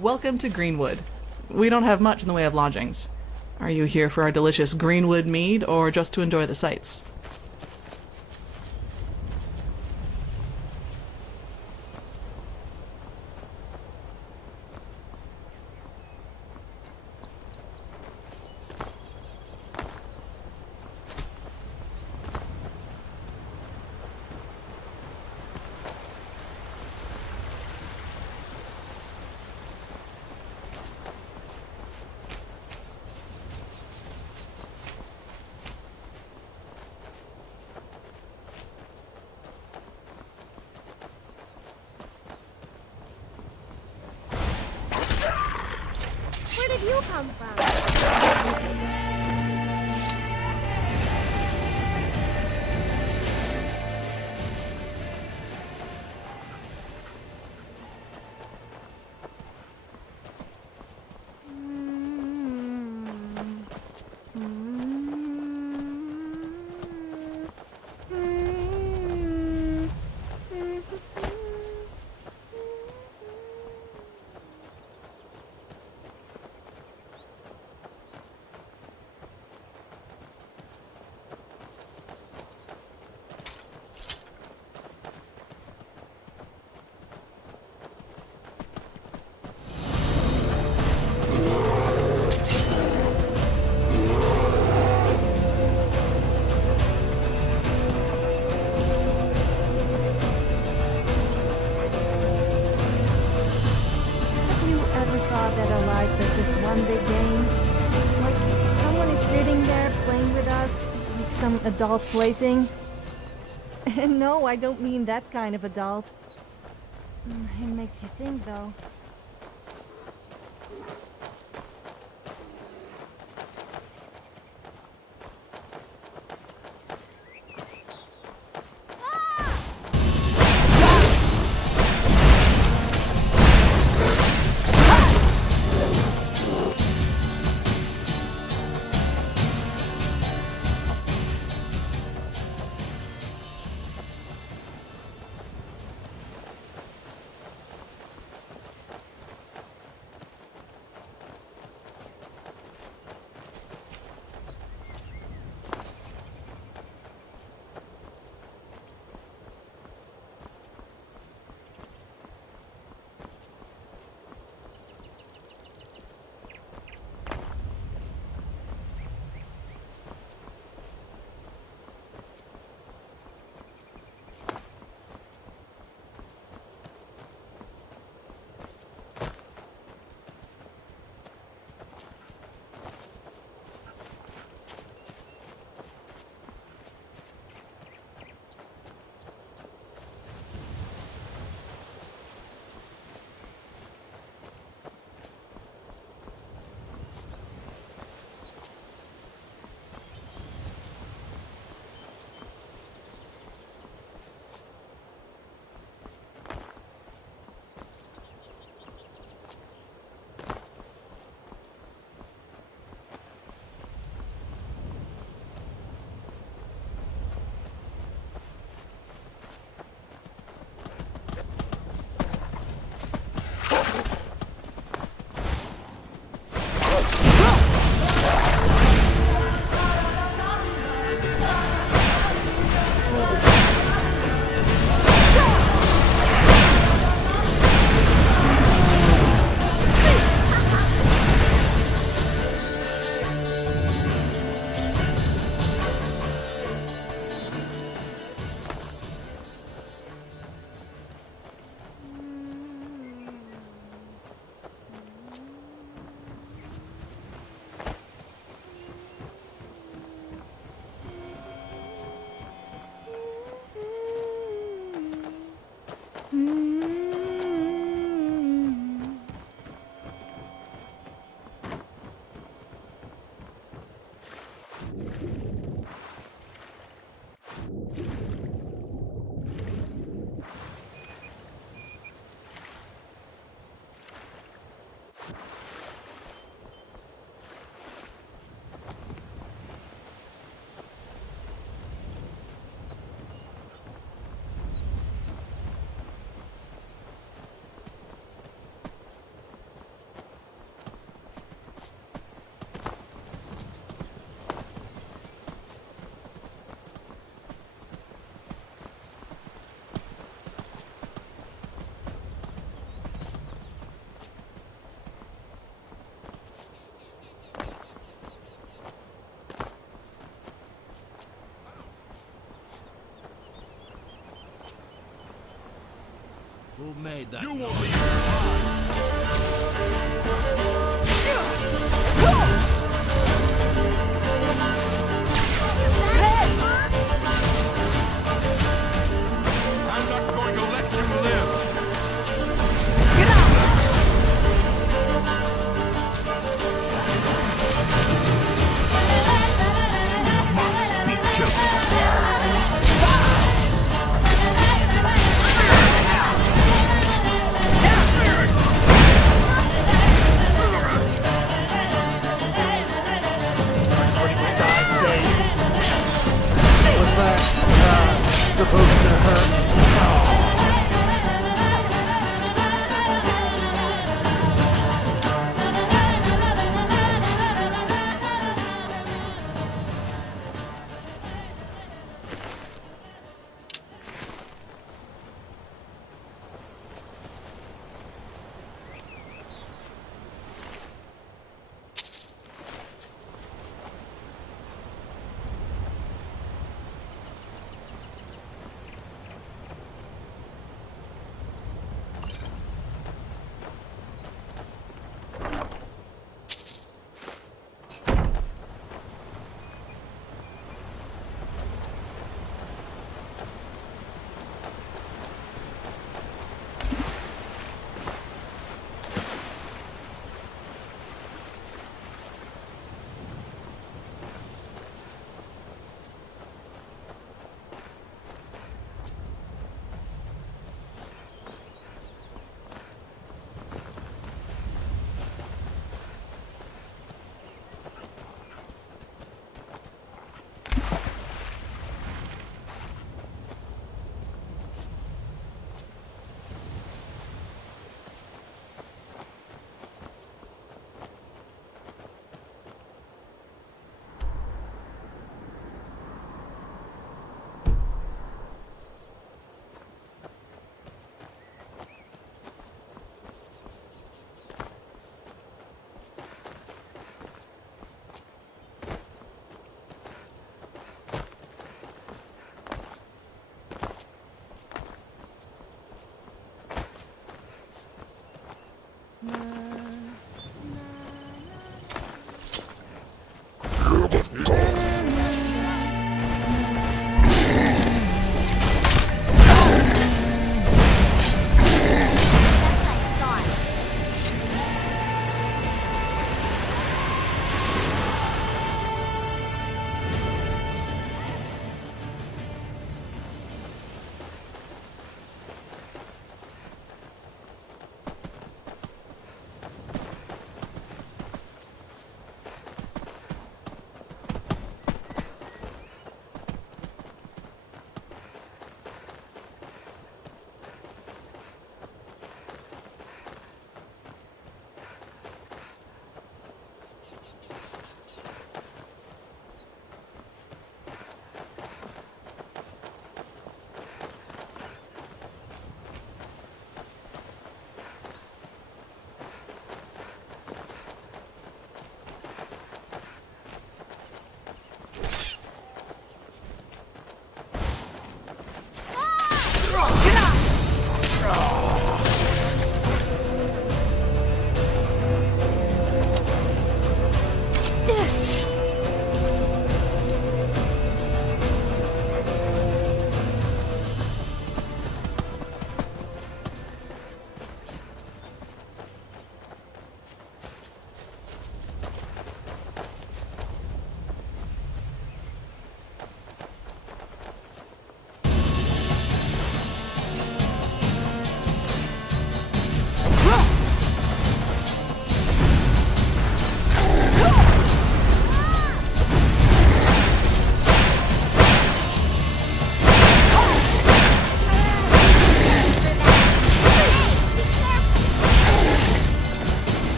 Welcome to Greenwood. We don't have much in the way of lodgings. Are you here for our delicious Greenwood mead, or just to enjoy the sights? Where did you come from? That our lives are just one big game. Like, someone is sitting there playing with us, like some adult plaything. And no, I don't mean that kind of adult. It makes you think, though. Who made that? You noise? won't be I'm not going to let you live. Was that supposed to hurt?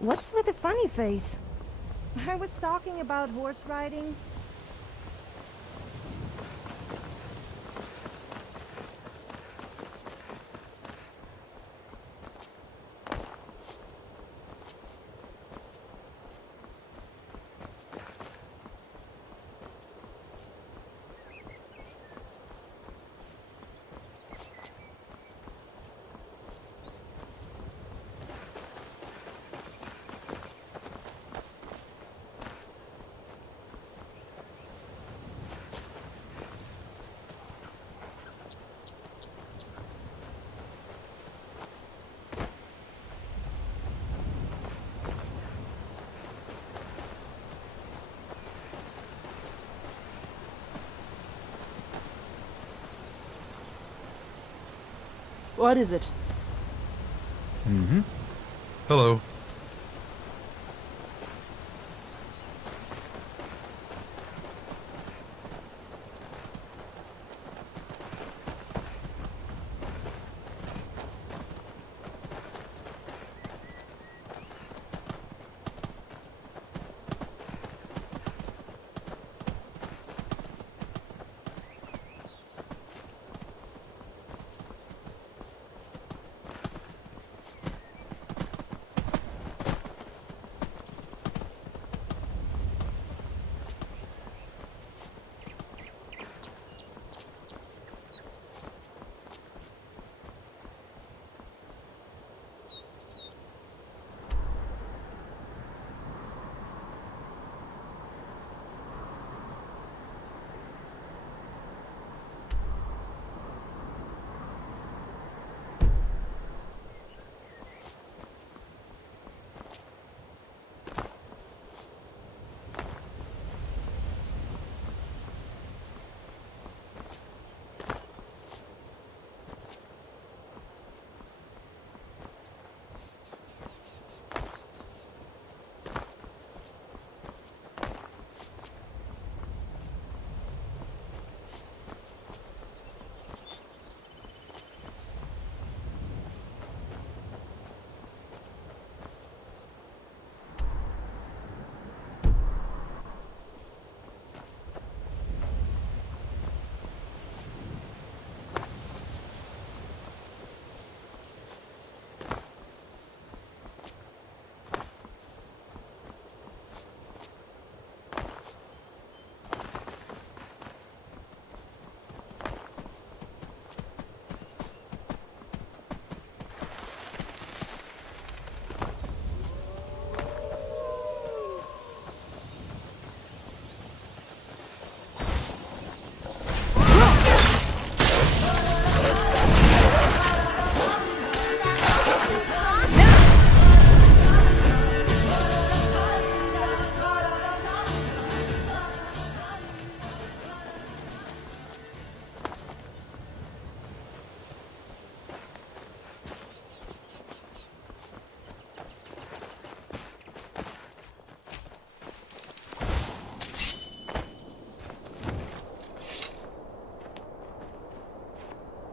What's with the funny face? I was talking about horse riding. What is it? Mm-hmm. Hello.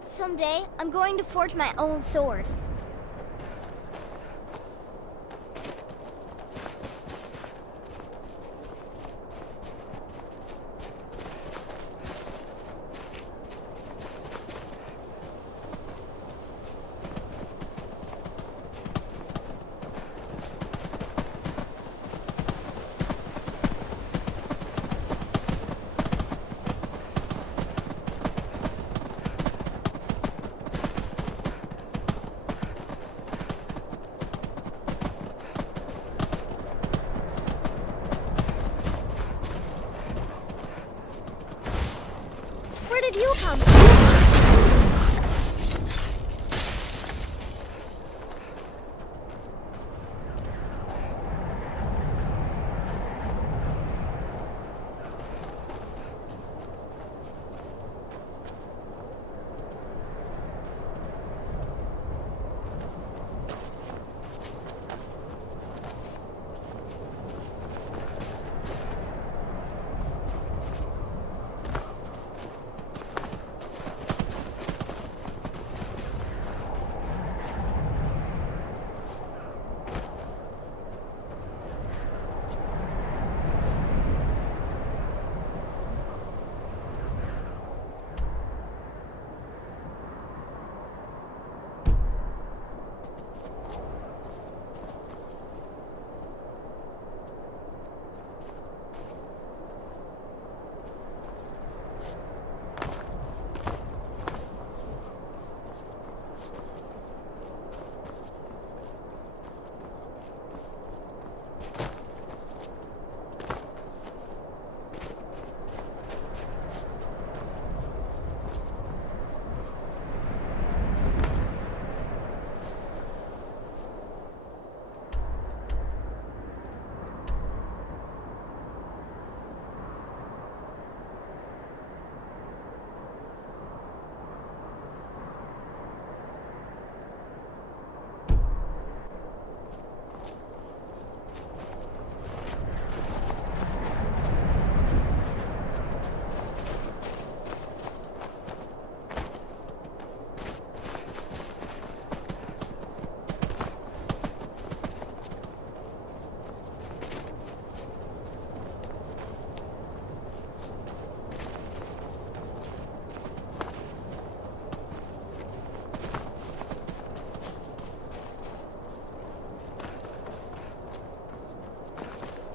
Someday, I'm going to forge my own sword.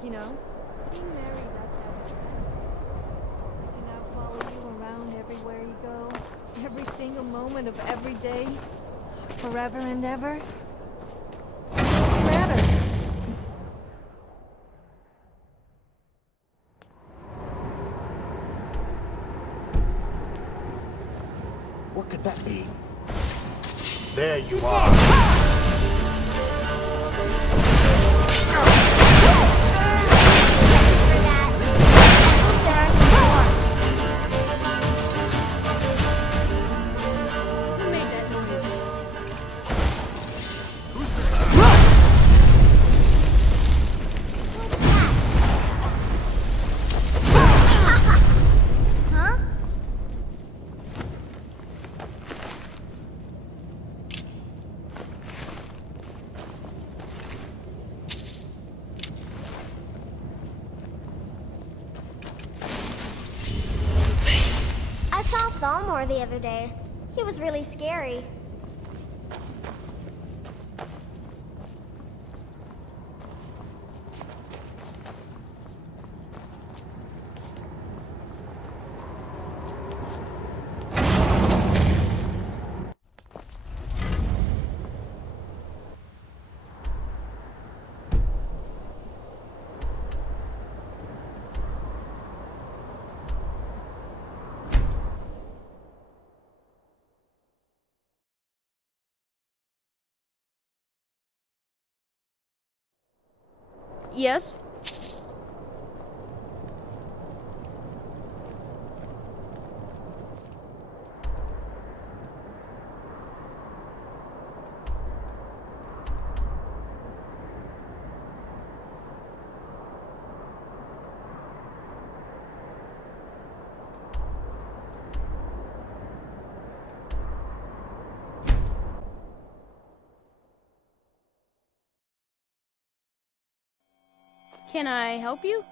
You know, being married does have its benefits. I can now follow you around everywhere you go, every single moment of every day, forever and ever. What's the matter? What could that be? There you are! Who made that noise? Huh? I saw Thalmor the other day. He was really scary. Yes? Can I help you?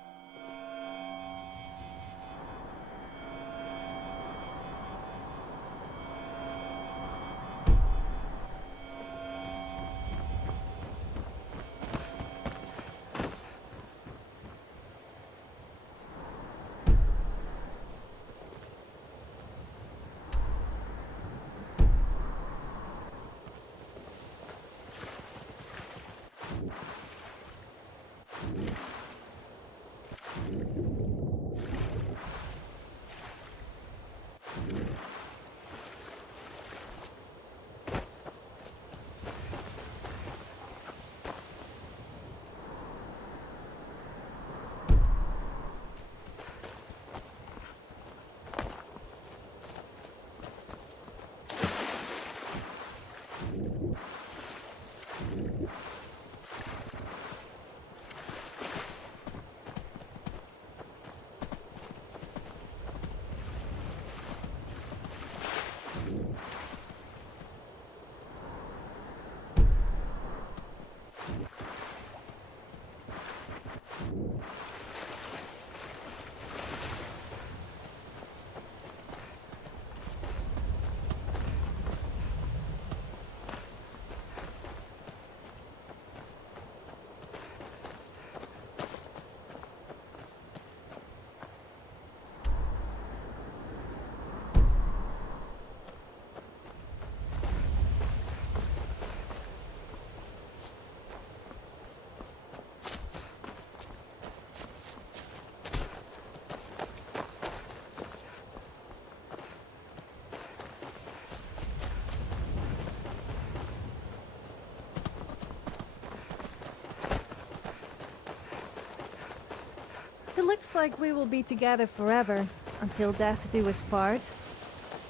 It looks like we will be together forever, until death do us part.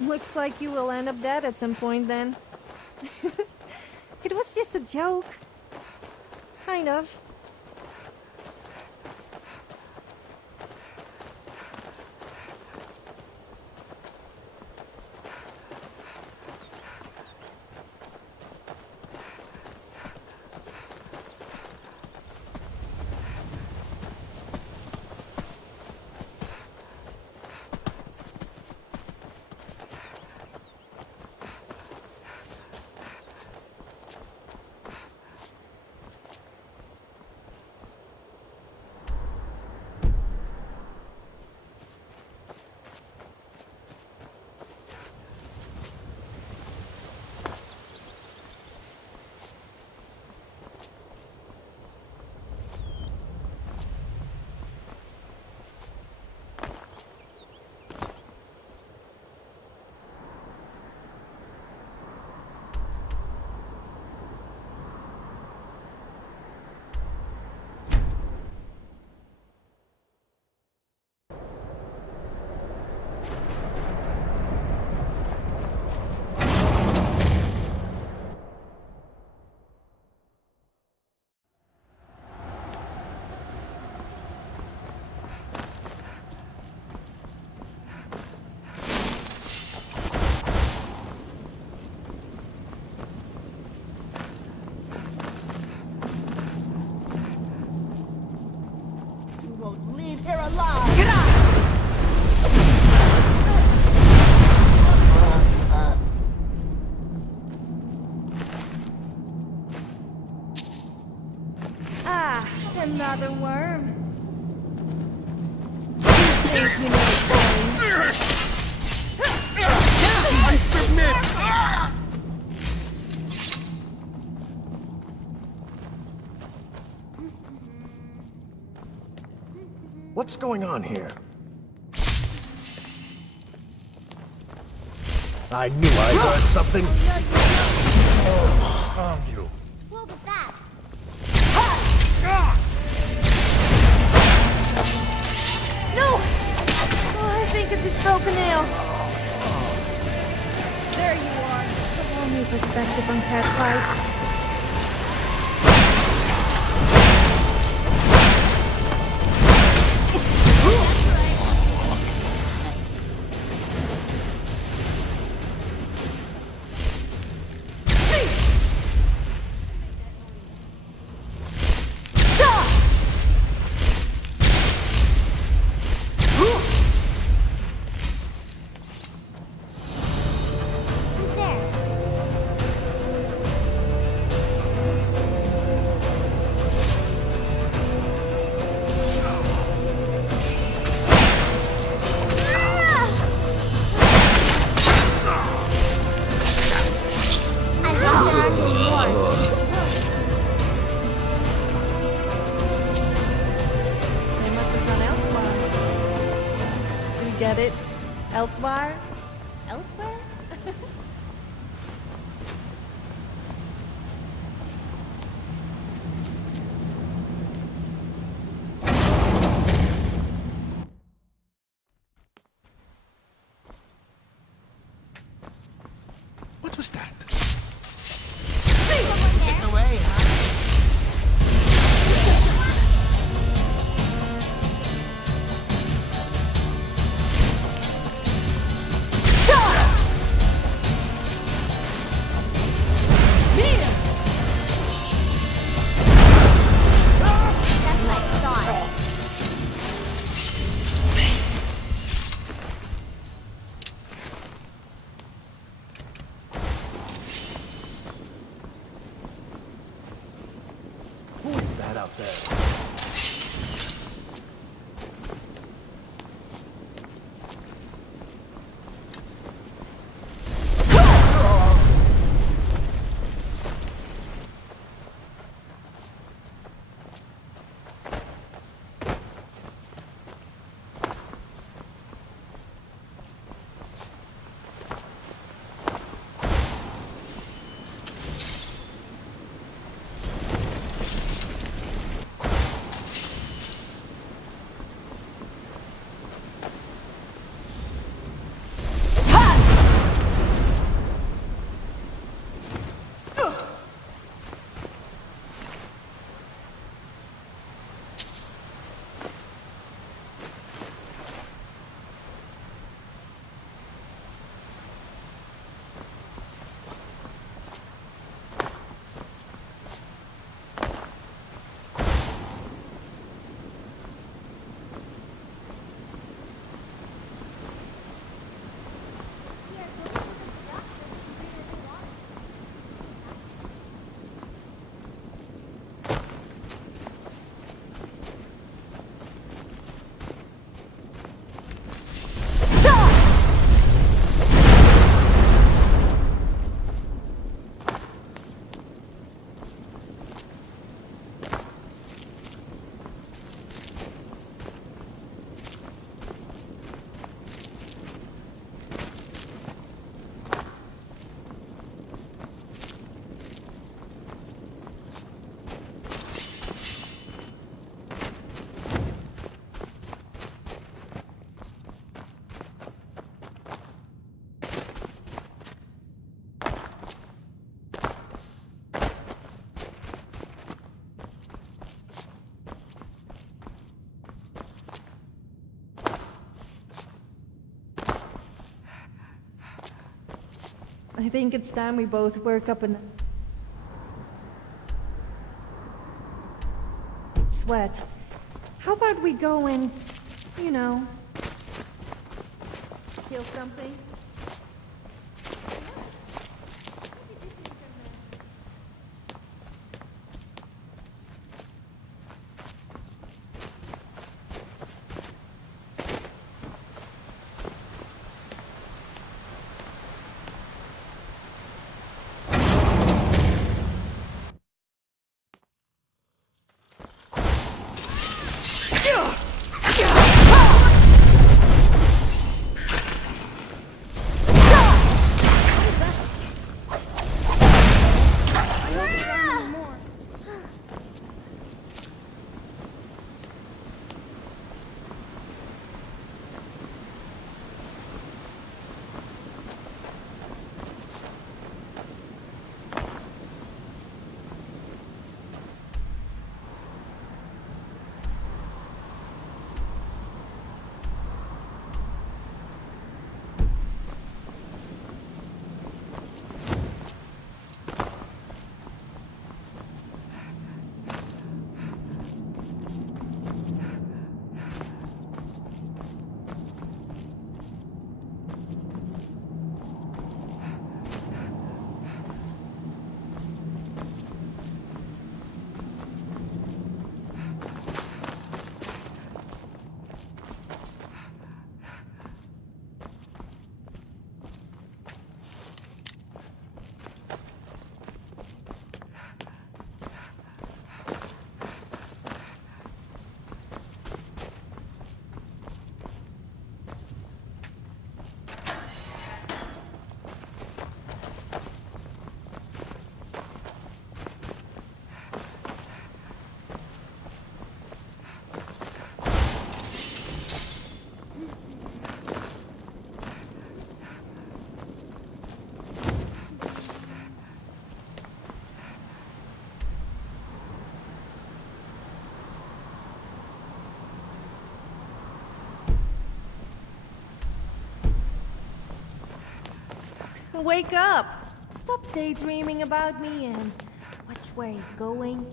Looks like you will end up dead at some point then. It was just a joke. Kind of. alive! Get up! Ah, another worm. You think you know I submit! What's going on here? I knew I heard something. Oh, calm you. What was that? No! Oh, I think it's his broken nail. There you are. A whole new perspective on cat fights. Get it? Elsewhere? Elsewhere? What was that? Get away, Who is that out there? I think it's time we both work up a sweat. How about we go and You know, kill something. Wake up! Stop daydreaming about me and which way you going?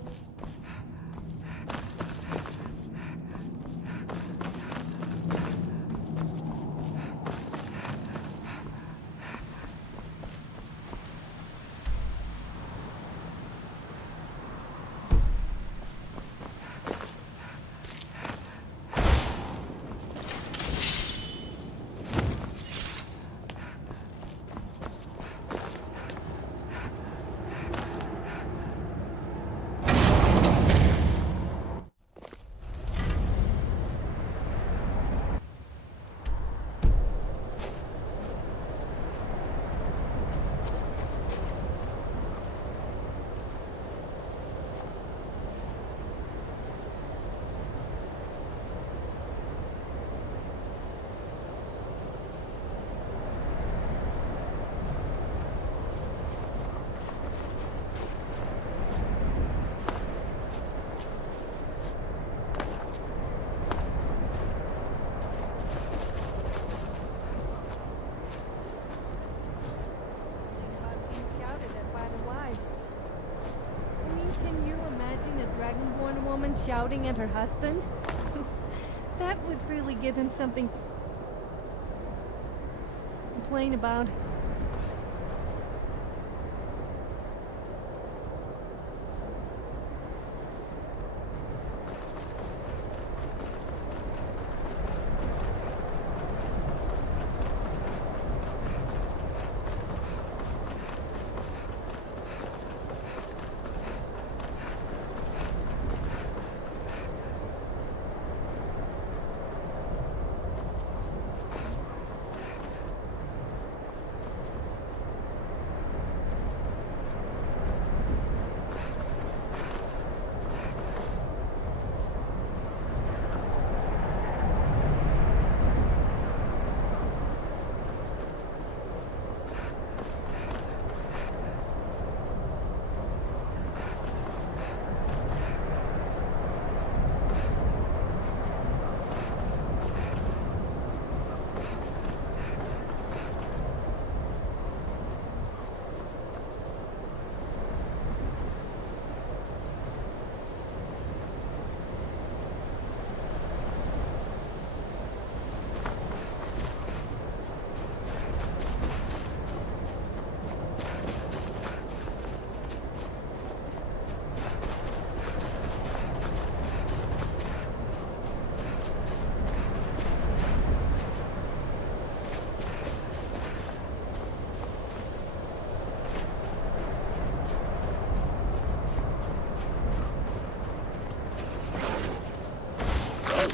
Shouting at her husband? That would really give him something to complain about.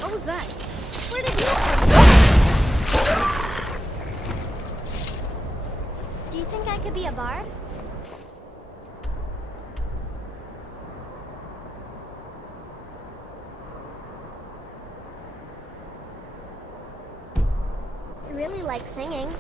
What was that? Where did you come from? Do you think I could be a bard? I really like singing.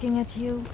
Looking at you.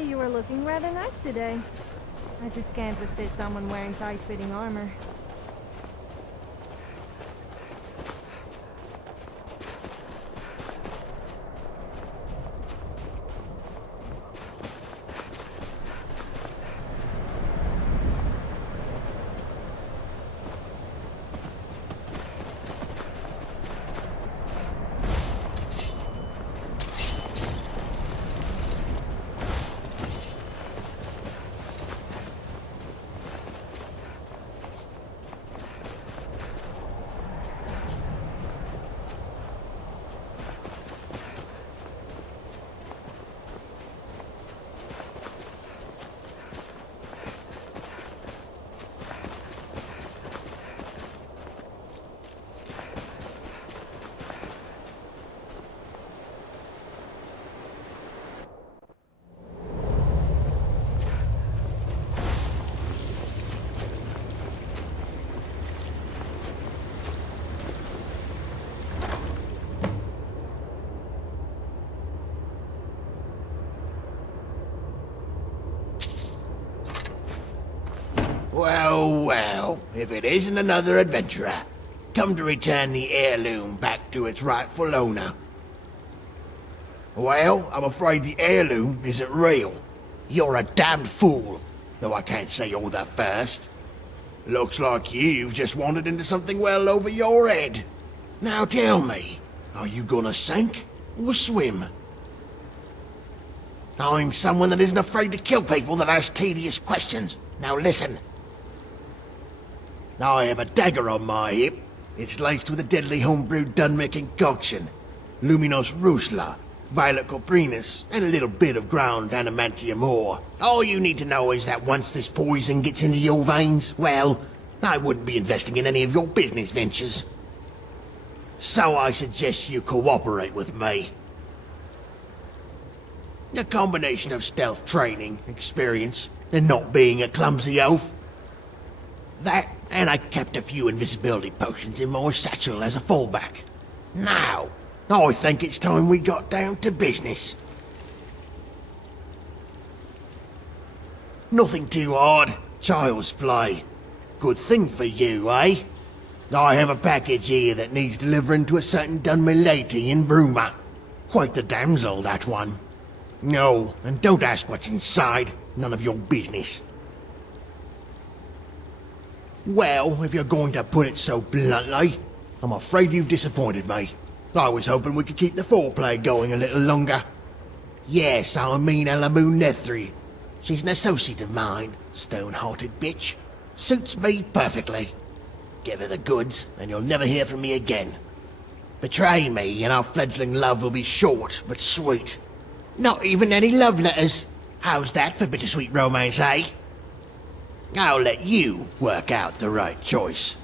say you were looking rather nice today. I just can't resist someone wearing tight-fitting armor. Well, well, if it isn't another adventurer, come to return the heirloom back to its rightful owner. Well, I'm afraid the heirloom isn't real. You're a damned fool, though I can't say all that first. Looks like you've just wandered into something well over your head. Now tell me, are you gonna sink or swim? I'm someone that isn't afraid to kill people that ask tedious questions. Now listen. I have a dagger on my hip. It's laced with a deadly homebrewed Dunrick concoction. Luminos Rusla, Violet Coprinus, and a little bit of ground adamantium ore. All you need to know is that once this poison gets into your veins, well, I wouldn't be investing in any of your business ventures. So I suggest you cooperate with me. A combination of stealth training, experience, and not being a clumsy oaf. That, and I kept a few invisibility potions in my satchel as a fallback. Now, I think it's time we got down to business. Nothing too hard, child's play. Good thing for you, eh? I have a package here that needs delivering to a certain done lady in Bruma. Quite the damsel, that one. No, and don't ask what's inside. None of your business. Well, if you're going to put it so bluntly, I'm afraid you've disappointed me. I was hoping we could keep the foreplay going a little longer. Yes, I mean Elamu Nethri. She's an associate of mine, stone-hearted bitch. Suits me perfectly. Give her the goods, and you'll never hear from me again. Betray me, and our fledgling love will be short but sweet. Not even any love letters. How's that for bittersweet romance, eh? I'll let you work out the right choice.